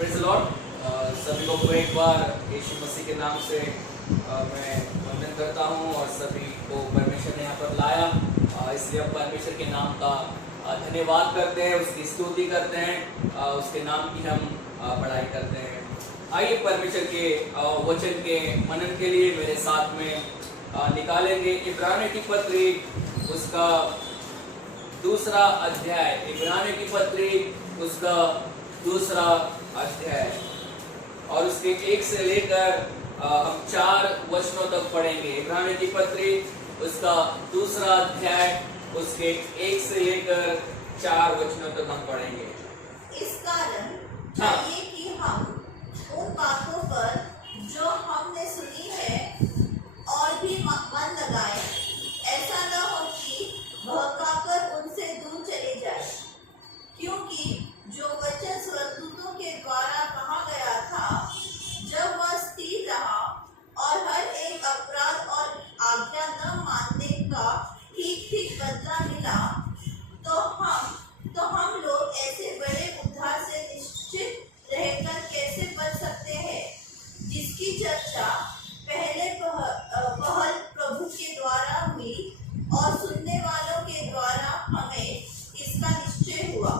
Praise the Lord. सभी लोगों को एक बार यीशु मसीह के नाम से मैं वंदन करता हूं और सभी को परमेश्वर ने यहाँ पर लाया, इसलिए हम परमेश्वर के नाम का धन्यवाद करते हैं, उसकी स्तुति करते हैं, उसके नाम की हम पढ़ाई करते हैं। आइए परमेश्वर के वचन के मनन के लिए मेरे साथ में निकालेंगे इब्रानियों की पत्री, उसका दूसरा अध्याय। इब्रानियों की पत्री उसका दूसरा अध्याय और उसके 1 से लेकर हम 4 वचनों तक पढ़ेंगे। इब्रानियों की पत्री उसका दूसरा अध्याय, उसके 1 से लेकर 4 वचनों तक हम पढ़ेंगे। इस कारण चाहिए कि हम उन बातों पर जो हमने सुनी है और भी मन लगाएं, ऐसा न हो कि बहकाकर उनसे दूर चले जाए, क्योंकि जो वचन स्वर्गदूतों के द्वारा कहा गया था, जब वह स्थिर रहा और हर एक अपराध और आज्ञा न मानने का ठीक ठीक बदला मिला, तो हम लोग ऐसे बड़े उद्धार से निश्चित रहकर कैसे बच सकते हैं, जिसकी चर्चा पहले पहल प्रभु के द्वारा हुई और सुनने वालों के द्वारा हमें इसका निश्चय हुआ।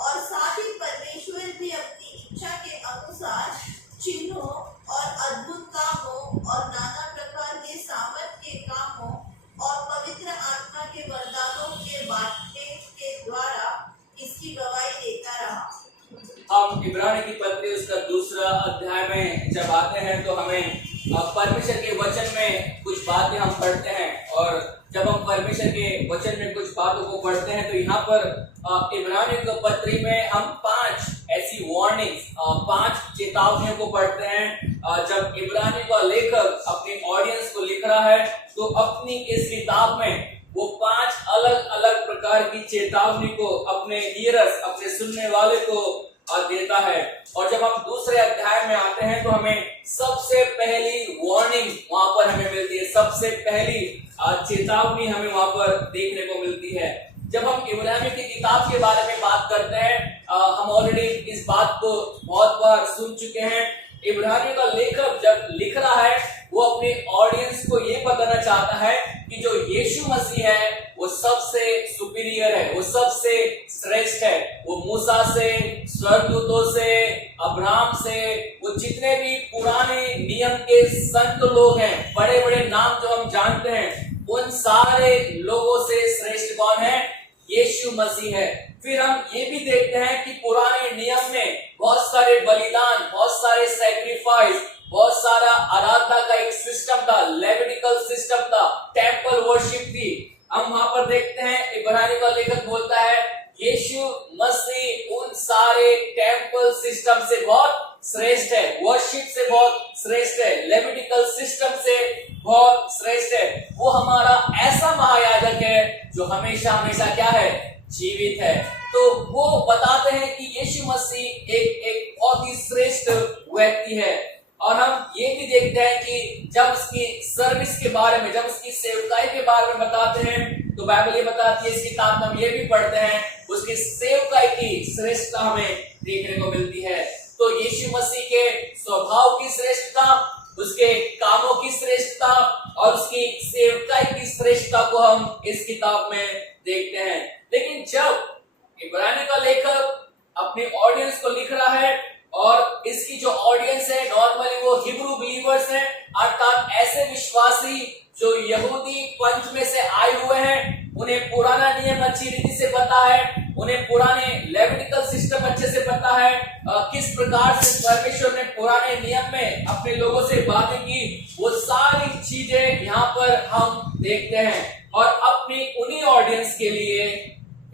और साथ ही परमेश्वर भी अपनी इच्छा के अनुसार चिन्हों और अद्भुत कामों और नाना प्रकार के सामर्थ के कामों और पवित्र आत्मा के वरदानों के बांटने के द्वारा इसकी गवाही देता रहा। हम इब्रानियों की पत्री उसका दूसरा अध्याय में जब आते हैं तो हमें परमेश्वर के वचन में कुछ बातें हम पढ़ते हैं, और जब हम परमेश्वर के वचन में कुछ बातों को पढ़ते हैं तो यहाँ पर इब्रानियों की पत्री में हम 5 ऐसी वार्निंग्स, 5 चेतावनियों को पढ़ते हैं। जब इब्रानियों का लेखक अपने ऑडियंस को लिख रहा है तो अपनी इस किताब में वो 5 अलग अलग प्रकार की चेतावनी को अपने हीरर्स, अपने सुनने वाले को देता है। और जब हम दूसरे अध्याय में आते हैं तो हमें सबसे पहली वार्निंग वहां पर हमें मिलती है, सबसे पहली चेतावनी हमें वहां पर देखने को मिलती है। जब हम इब्रानियों की किताब के बारे में बात करते हैं, हम ऑलरेडी इस बात को बहुत बार सुन चुके हैं। इब्रानियों का लेखक जब लिख रहा है वो अपने ऑडियंस को ये बताना चाहता है कि जो यीशु मसीह है वो सबसे सुपीरियर है, वो सबसे श्रेष्ठ है। वो मूसा से, स्वर्गदूतों से, अब्राहम से, वो जितने भी पुराने नियम के संत लोग हैं, बड़े बड़े नाम जो हम जानते हैं, उन सारे लोगों से श्रेष्ठ कौन है? यीशु मसीह है। फिर हम ये भी देखते हैं कि पुराने नियम में बहुत सारे बलिदान, बहुत सारे सैक्रिफाइस, बहुत सारा आराधना का एक सिस्टम था, लेविटिकल सिस्टम था, टेंपल वर्शिप थी। हम वहां पर देखते हैं इब्रानियों का लेखक बोलता है यीशु मसीह उन सारे टेंपल सिस्टम से बहुत श्रेष्ठ है, वर्शिप से बहुत श्रेष्ठ है, लेविटिकल सिस्टम से बहुत श्रेष्ठ है। वो हमारा ऐसा महायाजक है जो हमेशा हमेशा क्या है? जीवित है। तो वो बताते हैं कि यीशु मसीह एक बहुत ही श्रेष्ठ व्यक्ति है। और हम ये भी देखते हैं कि जब उसकी सर्विस के बारे में, जब उसकी सेवकाई के बारे में बताते हैं तो बाइबल ये बताती है, इस किताब में हम ये भी पढ़ते हैं, उसकी सेवकाई की श्रेष्ठता हमें देखने को मिलती है। तो यीशु मसीह के स्वभाव की श्रेष्ठता, उसके कामों की श्रेष्ठता और उसकी सेवकाई की श्रेष्ठता को हम इस किताब में देखते हैं। लेकिन जब इब्रानियों का लेखक अपने ऑडियंस को लिख रहा है, और इसकी जो ऑडियंस है नॉर्मली वो हिब्रू बिलीवर्स हैं, अर्थात ऐसे विश्वासी जो यहूदी पंथ में से आए हुए हैं, उन्हें पुराना नियम अच्छी रीति से पता है, उन्हें पुराने लेविटिकल सिस्टम अच्छे से पता है, किस प्रकार से परमेश्वर ने पुराने नियम में अपने लोगों से बातें की, वो सारी चीजें यहाँ पर हम देखते हैं। और अपनी उन्हीं ऑडियंस के लिए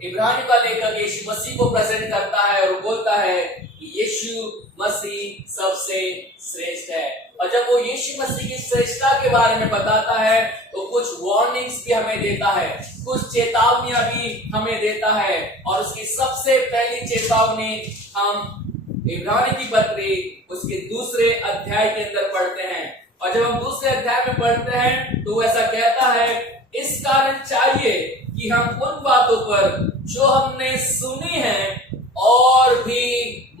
इब्रानियों का लेखक यीशु मसीह को प्रेजेंट करता है और बोलता है कि यीशु मसीह सबसे श्रेष्ठ है। और जब वो यीशु मसीह की श्रेष्ठता के बारे में बताता है तो कुछ वार्निंग्स भी हमें देता है, कुछ चेतावनियां भी हमें देता है। और उसकी सबसे पहली चेतावनी हम इब्रानियों की पत्री उसके दूसरे अध्याय के अंदर पढ़ते हैं। और जब हम दूसरे अध्याय में पढ़ते हैं तो ऐसा कहता है, इस कारण चाहिए कि हम उन बातों पर जो हमने सुनी है और भी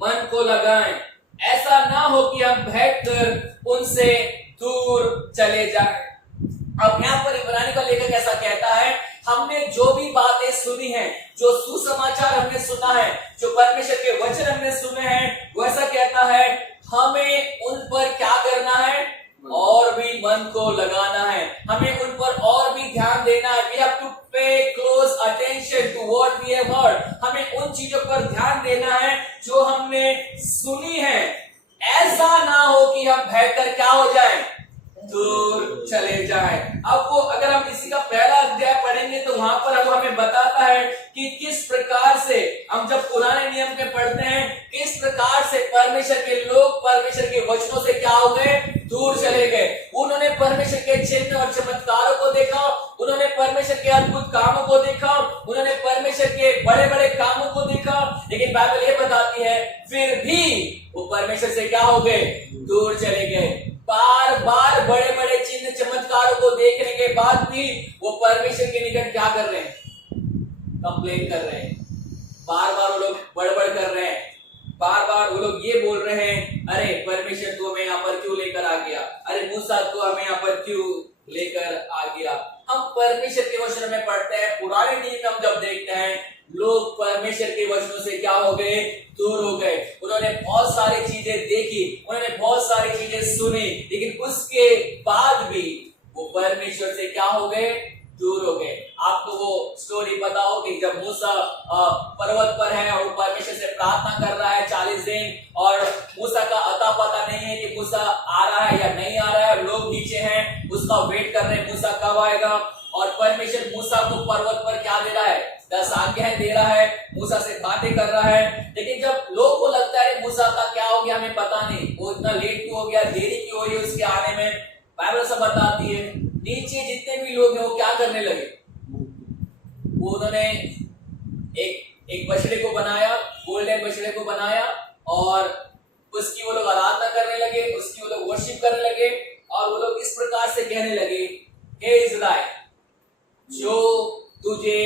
मन को को लगाएं। ऐसा ना हो कि हम भागकर उनसे दूर चले जाएं। अब यहाँ पर इब्रानी का लेखक ऐसा कहता है, हमने जो भी बातें सुनी हैं, जो सुसमाचार हमने सुना है, जो परमेश्वर के वचन हमने सुने हैं, वो ऐसा कहता है हमें उन पर क्या करना है, और भी मन को लगाना है, हमें उन पर और भी ध्यान देना है। We have to pay close attention to what we have heard। हमें उन चीजों पर ध्यान देना है जो हमने सुनी है। ऐसा ना हो कि हम भागकर क्या हो जाएं, दूर चले जाएं। अब वो अगर हम इसी का पहला अध्याय पढ़ेंगे तो वहां पर अब हमें बताता है कि किस प्रकार से हम जब पुराने नियम में पढ़ते हैं, किस प्रकार से परमेश्वर के लोग परमेश्वर के वचनों से क्या हो गए, दूर चले गए। उन्होंने परमेश्वर के चिन्ह और चमत्कारों को देखा, उन्होंने परमेश्वर के अद्भुत कामों को देखा, उन्होंने परमेश्वर के बड़े बड़े कामों को देखा, लेकिन बाइबल ये बताती है फिर भी वो परमेश्वर से क्या हो गए, दूर चले गए। बार बार बड़े बड़े चिन्ह चमत्कारों को देखने के बाद भी वो परमेश्वर के निकट क्या कर रहे हैं, कंप्लेन कर रहे हैं। बार बार वो लोग बड़बड़ कर रहे हैं, बार बार वो लोग ये बोल रहे हैं, अरे परमेश्वर तू हमें यहाँ पर क्यों लेकर आ गया, अरे मूसा तू हमें यहाँ पर क्यों लेकर आ गया। हम परमेश्वर के वचन में पढ़ते हैं, पुराने नियम में हम जब देखते हैं लोग परमेश्वर के वचनों से क्या हो गए, दूर हो गए। उन्होंने बहुत सारी चीजें देखी, उन्होंने बहुत सारी चीजें सुनी, लेकिन उसके बाद भी वो परमेश्वर से क्या हो गए, दूर हो गए। आपको वो स्टोरी पता हो कि जब मूसा पर्वत पर है और परमेश्वर से प्रार्थना कर रहा है 40 दिन, और मूसा का अता पता नहीं है कि मूसा आ रहा है या नहीं आ रहा है। लोग नीचे हैं, उसका वेट कर रहे हैं मूसा कब आएगा, और परमेश्वर मूसा को पर्वत पर क्या दे रहा है, 10 आज्ञाएं दे रहा है, मूसा से बातें कर रहा है। लेकिन जब लोग को लगता है मूसा का क्या हो गया हमें पता नहीं, वो इतना लेट क्यों हो गया, देरी क्यों हो रही है उसके आने में, बाइबल सब बताती है। नीचे जितने भी लोग हैं वो क्या करने लगे, वो उन्होंने एक बछड़े को बनाया, गोल्डन बछड़े को बनाया, और उसकी वो लोग आराधना करने लगे, उसकी वो लोग वर्शिप करने लगे, और वो लोग इस प्रकार से कहने लगे, हे इज़राइल, जो तुझे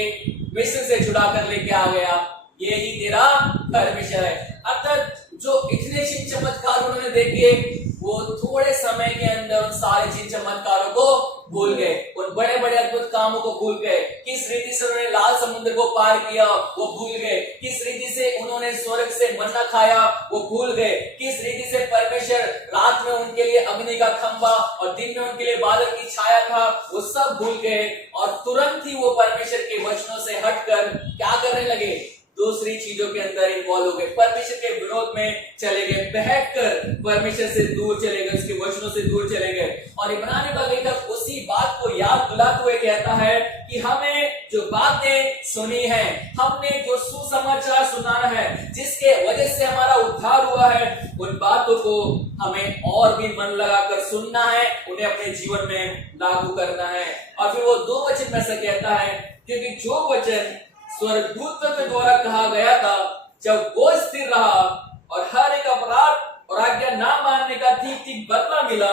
मिस्र से छुड़ा कर लेके आ गया, ये ही तेरा परमेश्वर है। अर्थात जो इतने चिन्ह चमत्कार उन्होंने देखे, वो थोड़े समय के अंदर उन सारे चिन्ह चमत्कारों को भूल गए, उन बड़े बड़े अद्भुत कामों को भूल गए। किस रीति से उन्होंने लाल समुद्र को पार किया वो भूल गए, किस रीति से उन्होंने स्वर्ग से मन्ना खाया वो भूल गए, किस रीति से परमेश्वर रात में उनके लिए अग्नि का खंभा और दिन में उनके लिए बादल की छाया था, वो सब भूल गए। और तुरंत ही वो परमेश्वर के वचनों से हटकर क्या करने लगे, दूसरी चीजों के अंदर इन्वॉल्व हो गए, परमेश्वर के विरोध में चले गए, बहकर परमेश्वर से दूर चले गए, उसके वचनों से दूर चले गए। और इब्रानी का लेखक उसी बात को याद दिलाते हुए कहता है कि हमें जो बातें सुनी है, हमने जो सुसमाचार सुना है, जिसके वजह से हमारा उद्धार हुआ है, उन बातों को हमें और भी मन लगाकर सुनना है, उन्हें अपने जीवन में लागू करना है। और फिर वो 2 वचन में से कहता है, क्योंकि जो वचन स्वर्गदूतों के द्वारा कहा गया था, जब वो स्थिर रहा और हर एक अपराध और आज्ञा ना मानने का ठीक ठीक बदला मिला,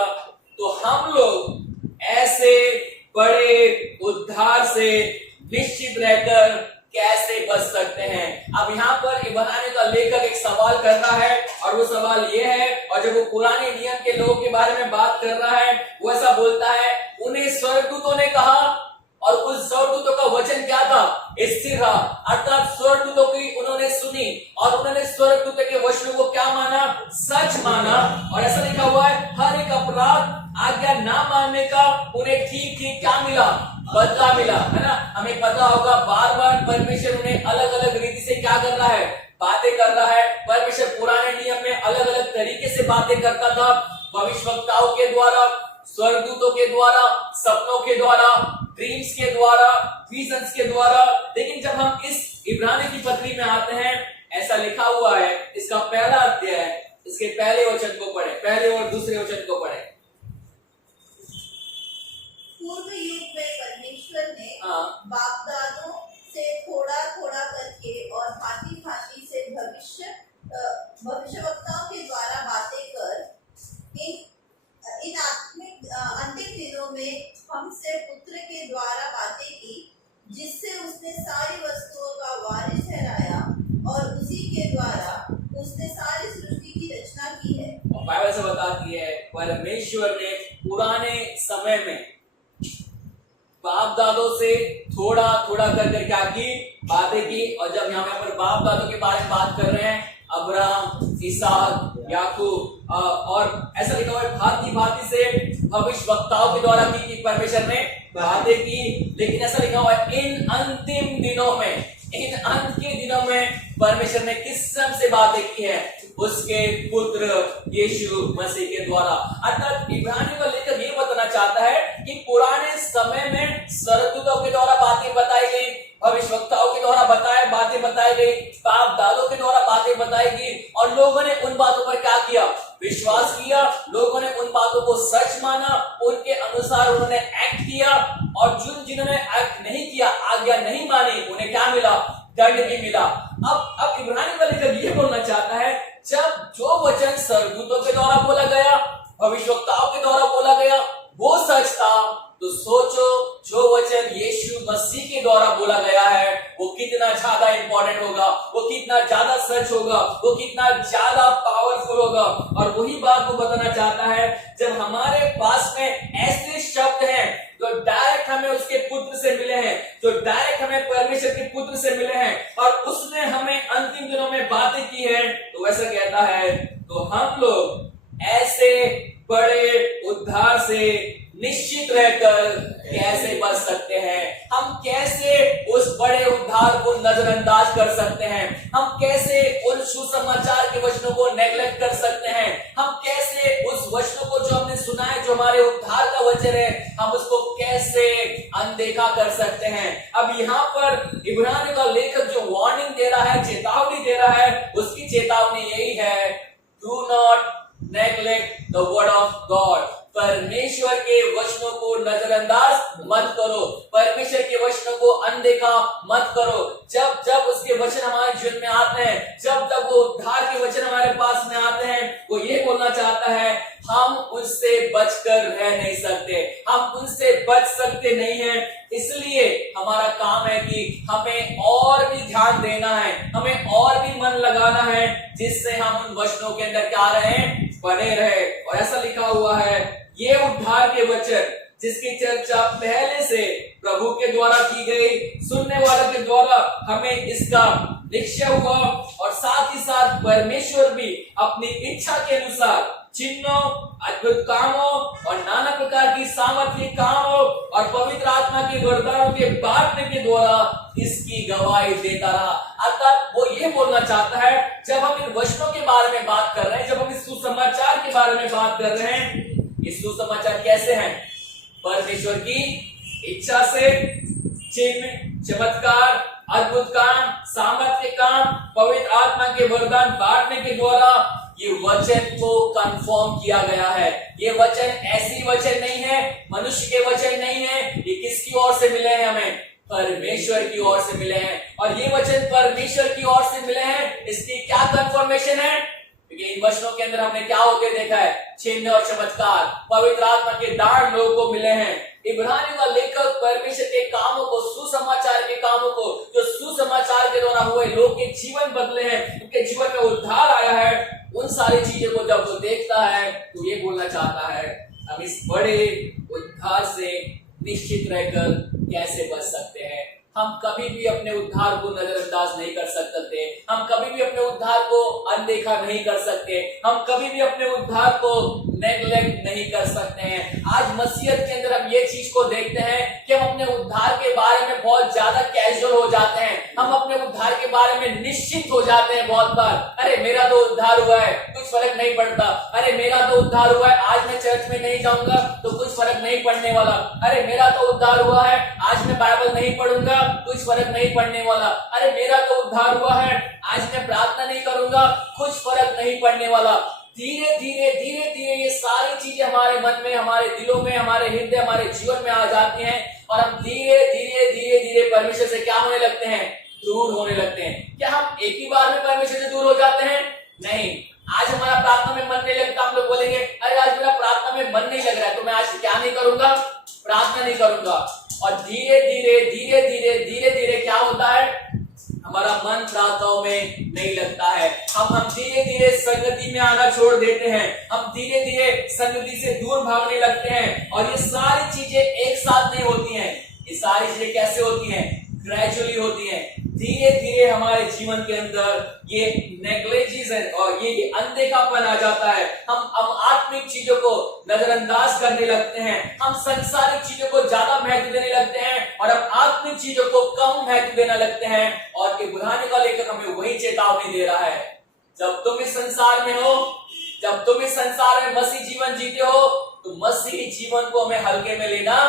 तो हम लोग ऐसे बड़े उद्धार से निश्चित रहकर कैसे बच सकते हैं। अब यहाँ पर इब्रानी का लेखक एक सवाल कर रहा है, और वो सवाल ये है, और जब वो पुराने नियम के लोगों के बारे में बात कर रहा है, वो ऐसा बोलता है, उन्हें स्वर्गदूतों ने कहा, और उस स्वर्गदूतों का वचन क्या था, स्थिर रहा। अर्थात स्वर्गदूतों की उन्होंने सुनी, और उन्होंने स्वर्गदूतों के वचनों को क्या माना, सच माना। और ऐसा लिखा हुआ है, हर एक अपराध आज्ञा ना मानने का उन्हें ठीक ठीक क्या मिला, बदला मिला, है ना। हमें पता होगा बार बार परमेश्वर उन्हें अलग अलग रीति से क्या कर रहा है, बातें कर रहा है। परमेश्वर पुराने नियम में अलग अलग तरीके से बातें करता था, भविष्यवक्ताओं के द्वारा, स्वर्गदूतों के द्वारा, सपनों के द्वारा, ड्रीम्स के द्वारा, विजन्स के द्वारा। लेकिन जब हम इस इब्रानी की पत्री में आते हैं, ऐसा लिखा हुआ है, इसका पहला अध्याय, इसके पहले वचन को पढ़े, पहले और दूसरे वचन को पढ़े। पूर्व युग में परमेश्वर ने बाप-दादों से थोड़ा थोड़ा करके और भांति भांति से भविष्यवक्ताओं के द्वारा बातें कर इन आत्मिक अंतिम दिनों में हमसे पुत्र के द्वारा बातें की, जिससे उसने सारी वस्तुओं का वारिस ठहराया, और उसी के द्वारा उसने सारी परमेश्वर ने पुराने समय में बाप दादों से थोड़ा थोड़ा कर कर क्या की बातें की। और जब यहाँ पर बाप दादों के बारे में बात कर रहे हैं, अब्राहम, इसहाक, याकूब, और ऐसा लिखा हुआ है भांति भांति से भविष्यवक्ताओं के द्वारा की परमेश्वर ने बातें की। लेकिन ऐसा लिखा हुआ है इन अंतिम दिनों में, इन अंत के दिनों में परमेश्वर ने किस से बातें की है? उसके पुत्र यीशु मसीह के द्वारा। अर्थात इब्रानियों का लेखक ये बताना चाहता है कि पुराने समय में स्वर्गदूतों के द्वारा बातें बताई गई, भविष्यवक्ताओं के द्वारा बातें बताई गई, बाप दादों के द्वारा बातें बताई गई, और लोगों ने उन बातों पर क्या किया? विश्वास किया। लोगों ने उन बातों को सच माना, उनके अनुसार उन्होंने एक्ट किया। और जिन्होंने एक्ट नहीं किया, आज्ञा नहीं मानी, उन्हें क्या मिला? दंड भी मिला। अब इब्रानियों का लेखक ये बोलना चाहता है, जब जो वचन स्वर्गदूतों के द्वारा बोला गया, भविष्यवक्ताओं के द्वारा बोला गया, वो सच था, तो सोचो जो वचन यीशु मसीह के द्वारा बोला गया है वो कितना ज्यादा इंपॉर्टेंट होगा, वो कितना ज्यादा सच होगा, वो कितना ज्यादा पावरफुल होगा। और वही बात वो बताना चाहता है, जब हमारे पास में ऐसे शब्द हैं जो डायरेक्ट हमें उसके पुत्र से मिले हैं, जो डायरेक्ट हमें परमेश्वर के पुत्र से मिले हैं, और उसने हमें अंतिम दिनों में बातें की है, तो वैसा कहता है, तो हम लोग ऐसे बड़े उद्धार से निश्चित रहकर कैसे बच सकते हैं? हम कैसे उस बड़े उद्धार को नजरअंदाज कर सकते हैं? हम कैसे उन सुसमाचार के वचनों को नेग्लेक्ट कर सकते हैं? हम कैसे उस वचनों को जो हमने सुना है, जो हमारे उद्धार का वचन है, हम उसको कैसे अनदेखा कर सकते हैं? अब यहाँ पर इब्रानियों का लेखक जो वार्निंग दे रहा है, चेतावनी दे रहा है, उसकी चेतावनी यही है, do not neglect the word of God. परमेश्वर के वचनों को नजरअंदाज मत करो, परमेश्वर के वचनों को अनदेखा मत करो। जब जब उसके वचन हमारे जीवन में आते हैं, जब जब वो उद्धार के वचन हमारे पास में आते हैं, वो ये बोलना चाहता है, हम उससे बचकर रह नहीं सकते, हम उनसे बच सकते नहीं हैं। इसलिए हमारा काम है कि हमें और भी ध्यान देना है, हमें और भी मन लगाना है, जिससे हम उन वचनों के अंदर क्या रहे? बने रहे। और ऐसा लिखा हुआ है, ये उद्धार के वचन जिसकी चर्चा पहले से प्रभु के द्वारा की गई, सुनने वालों के द्वारा हमें इसका निश्चय हुआ, और साथ ही साथ परमेश्वर भी अपनी इच्छा के अनुसार चिन्हों, अद्भुत कामों और नाना प्रकार की सामर्थ्य कामों और पवित्र आत्मा के वरदानों के बांटने के द्वारा इसकी गवाही देता रहा। अर्थात वो ये बोलना चाहता है, जब हम इन वचनों के बारे में बात कर रहे हैं, जब हम इस सुसमाचार के बारे में बात कर रहे हैं, ये सुसमाचार कैसे हैं? परमेश्वर की इच्छा से चिन्ह, चमत्कार, अद्भुत काम, सामर्थ्य काम, पवित्र आत्मा के वरदान बांटने के द्वारा ये वचन को कंफर्म किया गया है। ये वचन ऐसी वचन नहीं है, मनुष्य के वचन नहीं है, ये किसकी ओर से मिले हैं? हमें परमेश्वर की ओर से मिले हैं। और ये वचन परमेश्वर की ओर से मिले हैं, इसकी क्या कंफर्मेशन है? क्योंकि इन वचनों के अंदर हमने क्या होते देखा है? चिन्ह और चमत्कार, पवित्र आत्मा के दान लोगों को मिले हैं। इब्रानियों का लेखक परमेश्वर के कामों को, सुसमाचार के कामों को, जो सुसमाचार के द्वारा हुए लोग के जीवन बदले हैं, उनके जीवन में उद्धार आया है, उन सारी चीजों को जब वो देखता है तो ये बोलना चाहता है, हम इस बड़े उद्धार से निश्चित रहकर कैसे बच सकते हैं? हम कभी भी अपने उद्धार को नजरअंदाज नहीं कर सकते, हम कभी भी अपने उद्धार को अनदेखा नहीं कर सकते, हम कभी भी अपने उद्धार को नेग्लेक्ट नहीं कर सकते हैं। आज मसीहत के अंदर हम ये चीज को देखते हैं कि हम अपने उद्धार के बारे में बहुत ज्यादा कैजुअल हो जाते हैं, हम अपने उद्धार के बारे में निश्चित हो जाते हैं बहुत बार। अरे मेरा तो उद्धार हुआ है, कुछ फर्क नहीं पड़ता। अरे मेरा तो उद्धार हुआ है, आज मैं चर्च में नहीं जाऊंगा तो कुछ फर्क नहीं पड़ने वाला। अरे मेरा तो उद्धार हुआ है, आज मैं बाइबल नहीं पढ़ूंगा, कुछ फर्क नहीं पड़ने वाला। अरे मेरा तो उद्धार हुआ है, आज मैं प्रार्थना नहीं करूंगा, कुछ फर्क नहीं पड़ने वाला। धीरे धीरे ये सारी चीजें हमारे मन में, हमारे दिलों में, हमारे हृदय, हमारे जीवन में आ जाती हैं, और हम धीरे धीरे परमेश्वर से क्या होने लगते हैं? दूर होने लगते हैं। क्या हम एक ही बार में परमेश्वर से दूर हो जाते हैं? नहीं। आज हमारा प्रार्थना में मन नहीं लगता, हम लोग बोलेंगे अरे आज मेरा प्रार्थना में मन नहीं लग रहा है, तो मैं आज क्या नहीं करूंगा? प्रार्थना नहीं करूंगा। और धीरे धीरे क्या होता है? हमारा मन प्रार्थनाओं में नहीं लगता है। हम धीरे धीरे संगति में आना छोड़ देते हैं, हम धीरे धीरे संगति से दूर भागने लगते हैं। और ये सारी चीजें एक साथ नहीं होती हैं। ये सारी चीजें कैसे होती हैं? ग्रेजुअली होती हैं। धीरे धीरे हमारे जीवन के अंदर ये नेग्लिजेंस और ये अनदेखापन आ जाता है। हम आत्मिक चीजों को नजरअंदाज करने लगते हैं, हम संसारिक चीजों को ज्यादा महत्व देने लगते हैं और हम आत्मिक चीजों को कम महत्व देने लगते हैं। और ये बुलाने का लेखक हमें वही चेतावनी दे रहा है, जब तुम इस संसार में हो, जब तुम इस संसार में मसीह जीवन जीते हो, तो मसीह जीवन को हमें हल्के में लेना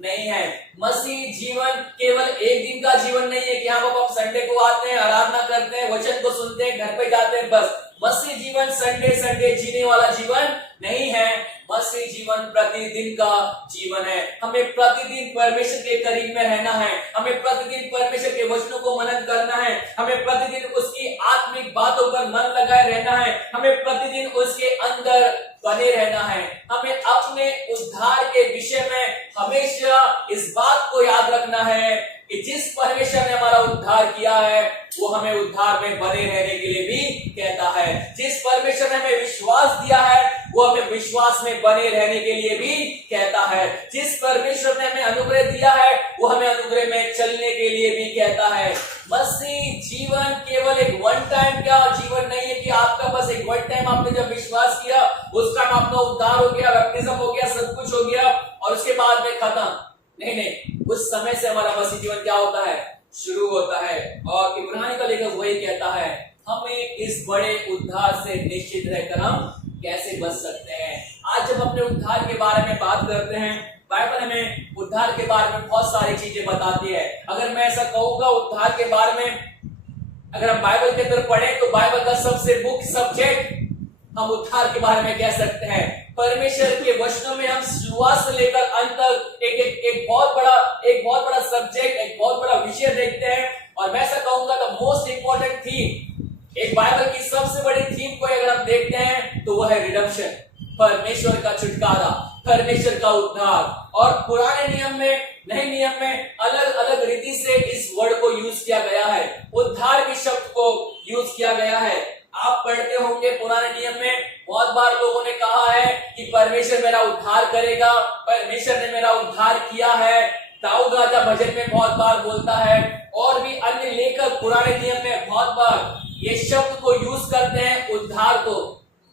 नहीं है। मसीह जीवन केवल एक दिन का जीवन नहीं है कि हम संडे को आते हैं, आराधना करते हैं, वचन को सुनते हैं, घर पे जाते हैं, बस। मसीह जीवन संडे संडे जीने वाला जीवन नहीं है। मसीह जीवन प्रतिदिन का जीवन है। हमें प्रतिदिन परमेश्वर के करीब में रहना है, हमें प्रतिदिन परमेश्वर के वचनों को मनन करना है, हमें प्रतिदिन उसकी आत्मिक बातों पर मन लगाए रहना है, हमें प्रतिदिन उसके अंदर बने रहना है। हमें अपने उद्धार के विषय में हमेशा इस बात को याद रखना है कि जिस परमेश्वर ने हमारा उद्धार किया है, वो हमें उद्धार में बने रहने के लिए भी कहता है। जिस परमेश्वर ने हमें विश्वास दिया है, वो हमें विश्वास में बने रहने के लिए भी कहता है। जिस परमेश्वर ने हमें अनुग्रह दिया है, वो हमें अनुग्रह में चलने के लिए भी कहता है। मसीह जीवन केवल एक वन टाइम का जीवन नहीं है कि आपका बस एक वन टाइम आपने जब विश्वास किया, उस टाइम आपका उद्धार हो गया, बैप्टिज्म हो गया, सब कुछ हो गया और उसके बाद में खत्म। नहीं, उस समय से हमारा मसीह जीवन क्या होता है? शुरू होता है। और इब्रानी का लेखक वही कहता है, हमें इस बड़े उद्धार से निश्चित रहकर हम कैसे बच सकते हैं। आज जब अपने उद्धार के बारे में बात करते हैं, बाइबल हमें उद्धार के बारे में बहुत सारी चीजें बताती है। अगर मैं ऐसा कहूंगा उद्धार के बारे में, अगर हम बाइबल के अंदर पढ़ें तो बाइबल का सबसे मुख्य सब्जेक्ट हम उद्धार के बारे में कह सकते हैं। परमेश्वर के वचनों में हम शुरुआत से लेकर अंत तक एक बहुत बड़ा सब्जेक्ट, एक बहुत बड़ा विषय देखते हैं। और मैं ऐसा कहूंगा द मोस्ट इंपॉर्टेंट थीम, एक बाइबल की सबसे बड़ी थीम को अगर हम देखते हैं तो वह है रिडेम्पशन, परमेश्वर का छुटकारा, परमेश्वर का उद्धार। और पुराने नियम में, नए नियम में अलग अलग रीति से इस वर्ड को यूज किया गया है, उद्धार के शब्द को यूज किया गया है। आप पढ़ते होंगे पुराने नियम में बहुत बार लोगों ने कहा है कि परमेश्वर मेरा उद्धार करेगा, परमेश्वर ने मेरा उद्धार किया है। दाऊद राजा भजन में बहुत बार बोलता है और भी अन्य लेखक पुराने नियम में बहुत बार ये शब्द को यूज करते हैं, उद्धार को।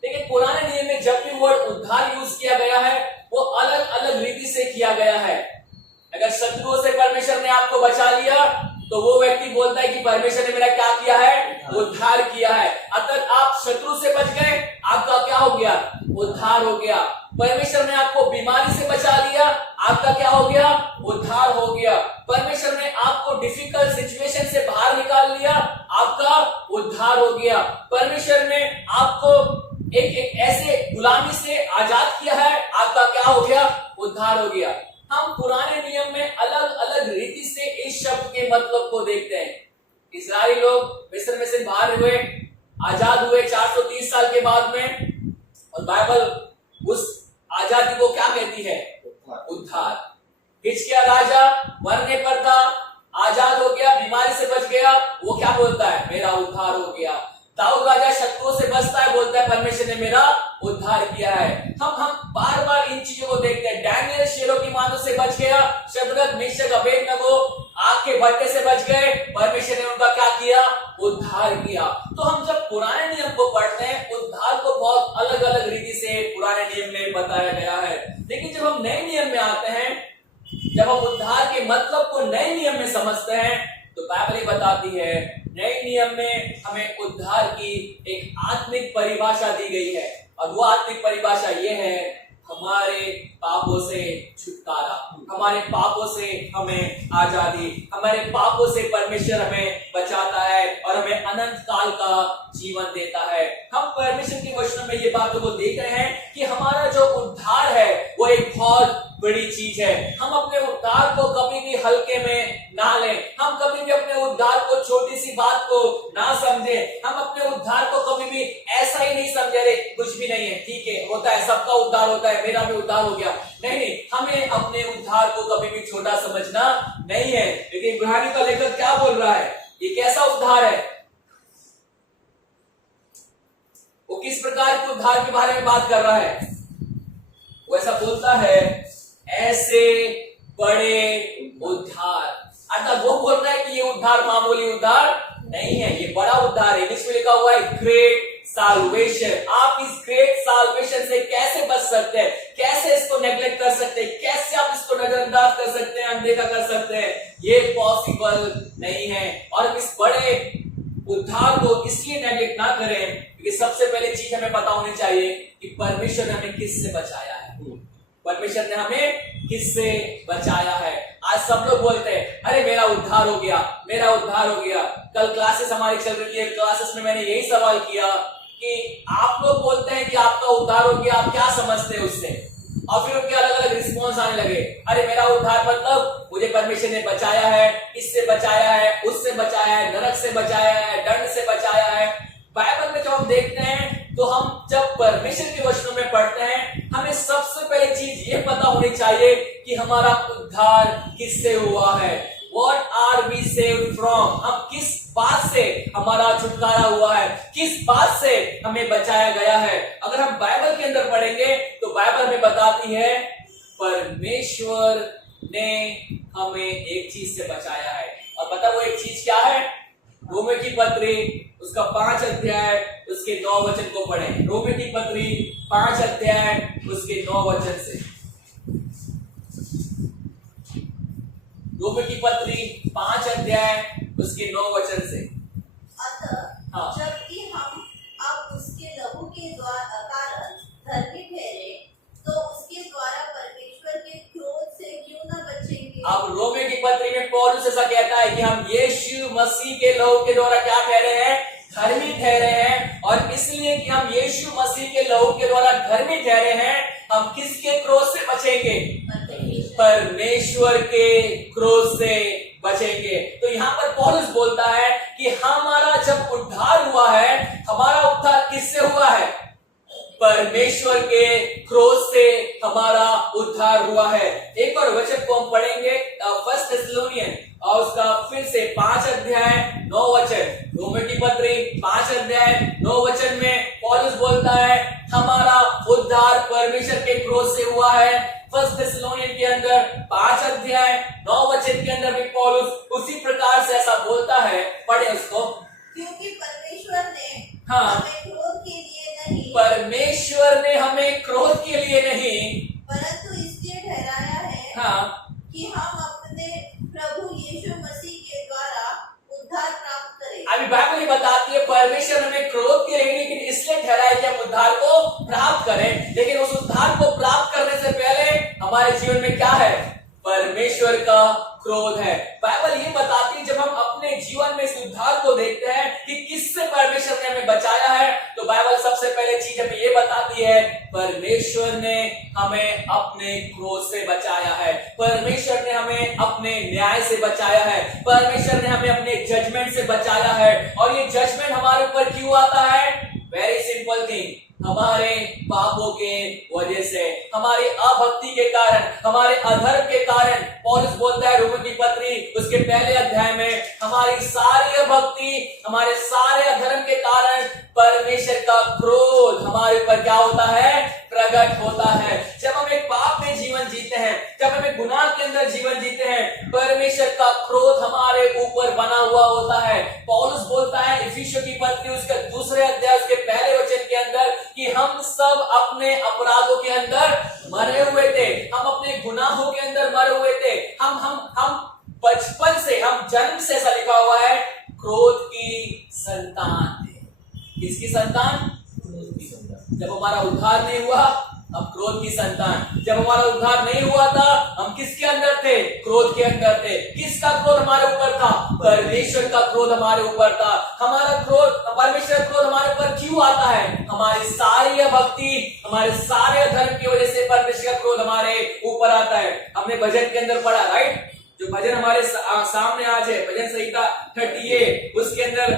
लेकिन पुराने नियम में जब भी वर्ड उद्धार यूज किया गया है, वो अलग अलग रीति से किया गया है। अगर शत्रुओं से परमेश्वर ने आपको बचा लिया तो वो व्यक्ति बोलता है कि परमेश्वर ने मेरा क्या किया है? उद्धार किया है। अतः आप शत्रु से बच गए, आपका क्या हो गया? उद्धार हो गया। परमेश्वर ने आपको बीमारी से बचा लिया, आपका क्या हो गया? उद्धार हो गया। परमेश्वर ने आपको डिफिकल्ट सिचुएशन से बाहर निकाल लिया, आपका उद्धार हो गया। परमेश्वर ने आपको एक ऐसे गुलामी से आजाद किया है, आपका क्या हो गया? उद्धार हो गया। हम पुराने नियम में अलग अलग रीति से इस शब्द के मतलब को देखते हैं। इस्राएली लोग मिस्र में से बाहर हुए, आजाद हुए 430 साल के बाद में, और बाइबल उस आजादी को क्या कहती है? उद्धार। हिजकिय्याह राजा मरने पर था, आजाद हो गया, बीमारी से बच गया, वो क्या बोलता है? मेरा उद्धार हो गया। दाऊद राजा शत्रुओं से बचता है, बोलता है परमेश्वर ने मेरा उद्धार किया है। हम बार बार इन चीजों को देखते हैं। डैनियल शेरों की मानों से बच गया, शद्रक मेशक अबेदनगो आग के भट्टे से बच गए, परमेश्वर ने उनका क्या किया? उद्धार किया। तो हम जब पुराने नियम को पढ़ते हैं, उद्धार को बहुत अलग अलग रीति से पुराने नियम में बताया गया है। लेकिन जब हम नए नियम में आते हैं, जब हम उद्धार के मतलब को नए नियम में समझते हैं, तो बाइबल बताती है नए नियम में हमें उद्धार की एक आत्मिक परिभाषा दी गई है। और वो आत्मिक परिभाषा ये है, हमारे पापों से छुटकारा, हमारे पापों से हमें आजादी, हमारे पापों से परमेश्वर हमें बचाता है और हमें अनंत काल का जीवन देता है। हम परमेश्वर के वचनों में ये बातों को देख रहे हैं कि हमारा जो उद्धार है वो एक बहुत बड़ी चीज है। हम अपने उद्धार को कभी भी हल्के में ना लें, हम कभी भी अपने उद्धार को छोटी सी बात को ना समझें, हम अपने उद्धार को कभी भी ऐसा ही नहीं समझे रे कुछ भी नहीं है, ठीक है, होता है, सबका उद्धार होता है, मेरा भी उद्धार हो गया। नहीं, हमें अपने उद्धार को कभी भी छोटा समझना नहीं है। लेकिन इब्रानी का लेखक क्या बोल रहा है? ये कैसा उद्धार है? वो किस प्रकार के उद्धार के बारे में बात कर रहा है? वो ऐसा बोलता है, ऐसे बड़े उद्धार। अर्थात वो बोल रहा है कि ये उद्धार मामूली उद्धार नहीं है, ये बड़ा उद्धार है। इंग्लिश में लिखा हुआ है ग्रेट साल्वेशन। आप इस ग्रेट साल्वेशन से कैसे बच सकते हैं? कैसे इसको नेग्लेक्ट कर सकते हैं? कैसे आप इसको नजरअंदाज कर सकते हैं, अनदेखा कर सकते हैं? ये पॉसिबल नहीं है। और इस बड़े उद्धार को इसलिए नेग्लेक्ट ना करें क्योंकि सबसे पहले चीज हमें पता होनी चाहिए कि परमेश्वर ने हमें किससे बचाया है। परमेश्वर ने हमें किससे बचाया है? आज सब लोग बोलते हैं, अरे मेरा उद्धार हो गया, मेरा उद्धार हो गया। कल क्लासेस हमारी चल रही है, क्लासेस में मैंने यही सवाल किया कि आप लोग बोलते हैं कि आपका उद्धार हो गया, आप क्या समझते हैं उससे? और फिर उनके अलग अलग रिस्पॉन्स आने लगे। अरे मेरा उद्धार मतलब मुझे परमेश्वर ने बचाया है, इससे बचाया है, उससे बचाया है, नरक से बचाया है, दंड से बचाया है। बाइबल में जब हम देखते हैं तो हम जब परमेश्वर के वचनों में पढ़ते हैं, हमें सबसे पहले चीज ये पता होनी चाहिए कि हमारा उद्धार किससे हुआ है। What are we saved from? हम किस बात से हमारा छुटकारा हुआ है, किस बात से हमें बचाया गया है? अगर हम बाइबल के अंदर पढ़ेंगे तो बाइबल में बताती है परमेश्वर ने हमें एक चीज से बचाया है। और पता वो एक चीज क्या है? रोमियो की पत्री उसका 5 अध्याय उसके 9 वचन को पढ़ें। रोमियो की पत्री 5 अध्याय उसके 9 वचन से। रोमियो की पत्री 5 अध्याय उसके 9 वचन से। अतः जबकि हम अब उसके लहू के कारण धर्मी ठहरे, तो उसके द्वारा परमेश्वर के क्रोध से क्यों न बचेंगे? अब रोमियो की पत्री में पौलुस ऐसा कहता है कि हम यीशु मसीह के लहू के द्वारा क्या ठहरे हैं? धर्मी ठहरे हैं। और इसलिए कि हम यीशु मसीह के लहू के द्वारा धर्मी ठहरे हैं, हम किसके क्रोध से बचेंगे? परमेश्वर के क्रोध से बचेंगे। तो यहाँ पर पौलुस बोलता है कि हमारा जब उद्धार हुआ है, हमारा उद्धार किससे हुआ है? परमेश्वर के क्रोध से हमारा उद्धार हुआ है। एक और वचन को हम पढ़ेंगे, 1 थेस्सलोनियन और उसका फिर से 5 अध्याय 9 वचन। रोमियो की पत्री 5 अध्याय 9 वचन में पौलुस बोलता है हमारा उद्धार परमेश्वर के क्रोध से हुआ है। 1 थेस्सलोनियन के अंदर 5 अध्याय 9 वचन के अंदर भी पौलुस उसी प्रकार से ऐसा बोलता है। पढ़े उसको। क्योंकि परमेश्वर ने हमें क्रोध के लिए नहीं, परमेश्वर ने हमें क्रोध के लिए नहीं, परंतु इसलिए ठहराया है कि हम अपने प्रभु यीशु मसीह के द्वारा उद्धार प्राप्त करें। अभी बाइबल ही बताती है परमेश्वर हमें क्रोध के लिए, लेकिन इसलिए ठहराया कि हम उद्धार को प्राप्त करें। लेकिन उस उद्धार को प्राप्त करने से पहले हमारे जीवन में क्या है? परमेश्वर का क्रोध है। बाइबल ये बताती है जब हम अपने जीवन में इस उद्धार को देखते हैं कि किससे परमेश्वर ने हमें बचाया है, तो बाइबल सबसे पहले चीज हमें ये बताती है परमेश्वर ने हमें अपने क्रोध से बचाया है, परमेश्वर ने हमें अपने न्याय से बचाया है, परमेश्वर ने हमें अपने जजमेंट से बचाया है। और ये जजमेंट हमारे ऊपर क्यों आता है? वेरी सिंपल थिंग, हमारे पापों के वजह से, हमारी अभक्ति के कारण, हमारे अधर्म के कारण। पौलुस बोलता है रोमियो की पत्री उसके पहले अध्याय में, हमारी सारी अभक्ति, हमारे सारे अधर्म के कारण परमेश्वर का क्रोध हमारे ऊपर क्या होता है? प्रकट होता है। जब हम एक पाप में जीवन जीते हैं, जब हम एक गुनाह के अंदर जीवन जीते हैं, परमेश्वर का क्रोध हमारे ऊपर बना हुआ होता है। पौलुस बोलता है इफिसियों की पत्री उसके 2 अध्याय उसके पहले वचन के अंदर कि हम सब अपने अपराधों के अंदर मरे हुए थे, हम अपने गुनाहों के अंदर मरे हुए थे। हम बचपन से, हम जन्म से, ऐसा लिखा हुआ है, क्रोध की संतान थे। किसकी संतान? क्रोध की संतान। जब हमारा उद्धार नहीं हुआ हम क्रोध की संतान, जब हमारा उद्धार नहीं हुआ था हम किसके अंदर थे? क्रोध के अंदर थे। किसका क्रोध हमारे ऊपर था? परमेश्वर का क्रोध हमारे ऊपर था। हमारा क्रोध, परमेश्वर का क्रोध हमारे ऊपर क्यों आता है? हमारी सारी अभक्ति, हमारे सारे अधर्म की वजह से परमेश्वर का क्रोध हमारे ऊपर आता है। हमने भजन के अंदर पढ़ा, राइट? जो भजन हमारे सामने आज है, भजन संहिता 38 उसके अंदर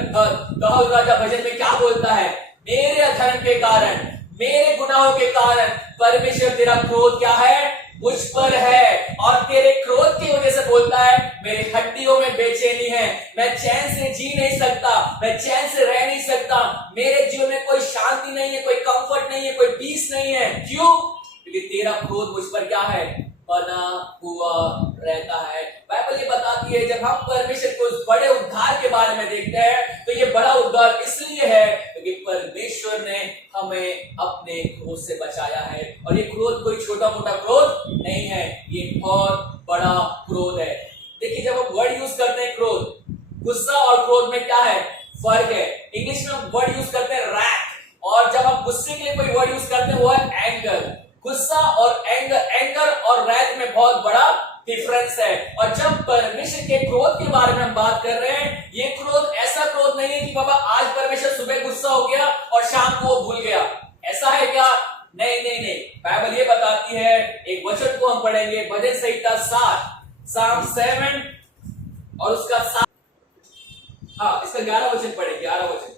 दाऊद राजा भजन में क्या बोलता है? मेरे अधर्म के कारण, मेरे गुनाहों के कारण परमेश्वर तेरा क्रोध क्या है? मुझ पर है और तेरे क्रोध की वजह से बोलता है मेरी हड्डियों में बेचैनी है, मैं चैन से जी नहीं सकता, मैं चैन से रह नहीं सकता, मेरे जीवन में कोई शांति नहीं है, कोई कंफर्ट नहीं है, कोई पीस नहीं है। क्यों? क्योंकि तेरा क्रोध मुझ पर क्या है? बना हुआ रहता है। बाइबल ये बताती है जब हम परमेश्वर के उस बड़े उद्धार के बारे में देखते हैं तो ये बड़ा उद्धार इसलिए है क्योंकि परमेश्वर ने हमें अपने क्रोध से बचाया है। और ये क्रोध कोई छोटा मोटा क्रोध नहीं है, ये बहुत बड़ा क्रोध है। देखिए जब हम वर्ड यूज करते हैं क्रोध, गुस्सा और क्रोध में क्या है? फर्क है। इंग्लिश में हम वर्ड यूज करते हैं रैथ, और जब हम गुस्से के लिए कोई वर्ड यूज करते हैं वो है एंगर। गुस्सा और एंगर और रैथ में बहुत बड़ा डिफरेंस है। और जब परमेश्वर के क्रोध के बारे में हम बात कर रहे हैं, ये क्रोध ऐसा क्रोध नहीं है कि बाबा आज परमेश्वर सुबह गुस्सा हो गया और शाम को वो भूल गया, ऐसा है क्या? नहीं नहीं नहीं। बाइबल ये बताती है, एक वचन को हम पढ़ेंगे, भजन संहिता 7 Psalm 7 और उसका 7, हाँ इसका 11 वचन पढ़ेंगे। 11 वचन।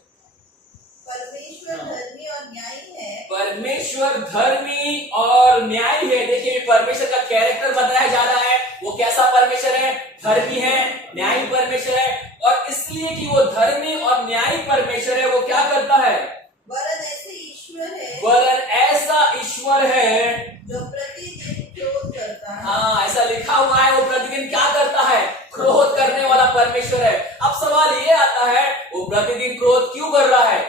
परमेश्वर धर्मी और न्यायी है। परमेश्वर धर्मी और न्यायी है। देखिए परमेश्वर का कैरेक्टर बताया जा रहा है, वो कैसा परमेश्वर है? धर्मी है, न्यायी परमेश्वर है। और इसलिए कि वो धर्मी और न्यायी परमेश्वर है, वो क्या करता है? वरन ऐसे ईश्वर है, वरन ऐसा ईश्वर है जो प्रतिदिन क्रोध करता है। हाँ ऐसा लिखा हुआ है, वो प्रतिदिन क्या करता है? क्रोध करने वाला परमेश्वर है। अब सवाल ये आता है वो प्रतिदिन क्रोध क्यों कर रहा है?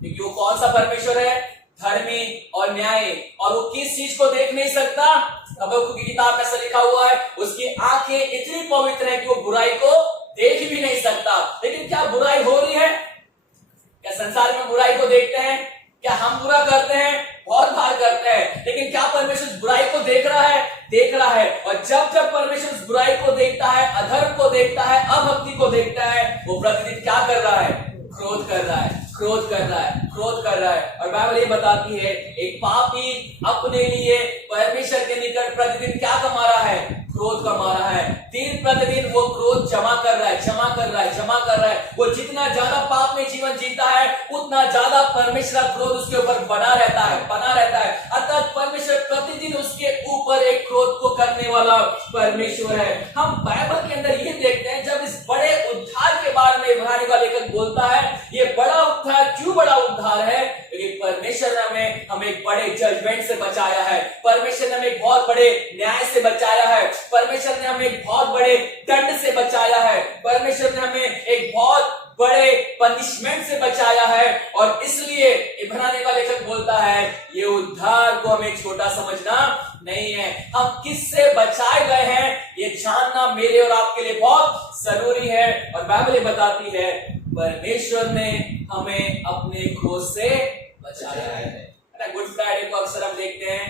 क्योंकि वो कौन सा परमेश्वर है? धर्मी और न्यायी। और वो किस चीज को देख नहीं सकता? हबक्कुक की किताब में ऐसा लिखा हुआ है, उसकी आंखें इतनी पवित्र है कि वो बुराई को देख भी नहीं सकता। लेकिन क्या बुराई हो रही है? क्या संसार में बुराई को देखते हैं? क्या हम बुरा करते हैं? बहुत बार करते हैं। लेकिन क्या परमेश्वर उस बुराई को देख रहा है? देख रहा है। और जब जब परमेश्वर उस बुराई को देखता है, अधर्म को देखता है, अभक्ति को देखता है, वो प्रतिदिन क्या कर रहा है? क्रोध कर रहा है, क्रोध कर रहा है, क्रोध कर रहा है। और बाइबल ये बताती है एक पापी अपने लिए परमेश्वर के निकट प्रतिदिन क्या कमा रहा है? क्रोध कमा रहा है। दिन प्रतिदिन वो क्रोध जमा कर रहा है, जमा कर रहा है, जमा कर रहा है। वो जितना ज्यादा पाप में जीवन जीता है उतना ज्यादा परमेश्वर का क्रोध उसके ऊपर बना रहता है, बना रहता है। अर्थात परमेश्वर प्रतिदिन उसके ऊपर एक क्रोध को करने वाला परमेश्वर है। हम बाइबल के अंदर ये देखते हैं जब इस बड़े उद्धार के बारे में इब्रानी का लेखक बोलता है, ये बड़ा उद्धार क्यों बड़ा उद्धार है? क्योंकि परमेश्वर ने हमें एक बड़े जजमेंट से बचाया है, परमेश्वर ने हमें एक बहुत बड़े न्याय से बचाया है, परमेश्वर ने हमें एक बहुत बड़े दंड से बचाया है, परमेश्वर ने हमें एक बहुत बड़े पनिशमेंट से बचाया है। और इसलिए इब्रानी का लेखक बोलता है ये उद्धार को हमें छोटा समझना नहीं है। हम किससे बचाए गए हैं ये जानना मेरे और आपके लिए बहुत जरूरी है। और बाइबल बताती है परमेश्वर ने हमें अपने क्रोध से बचाया है। गुड फ्राइडे को अक्सर हम देखते हैं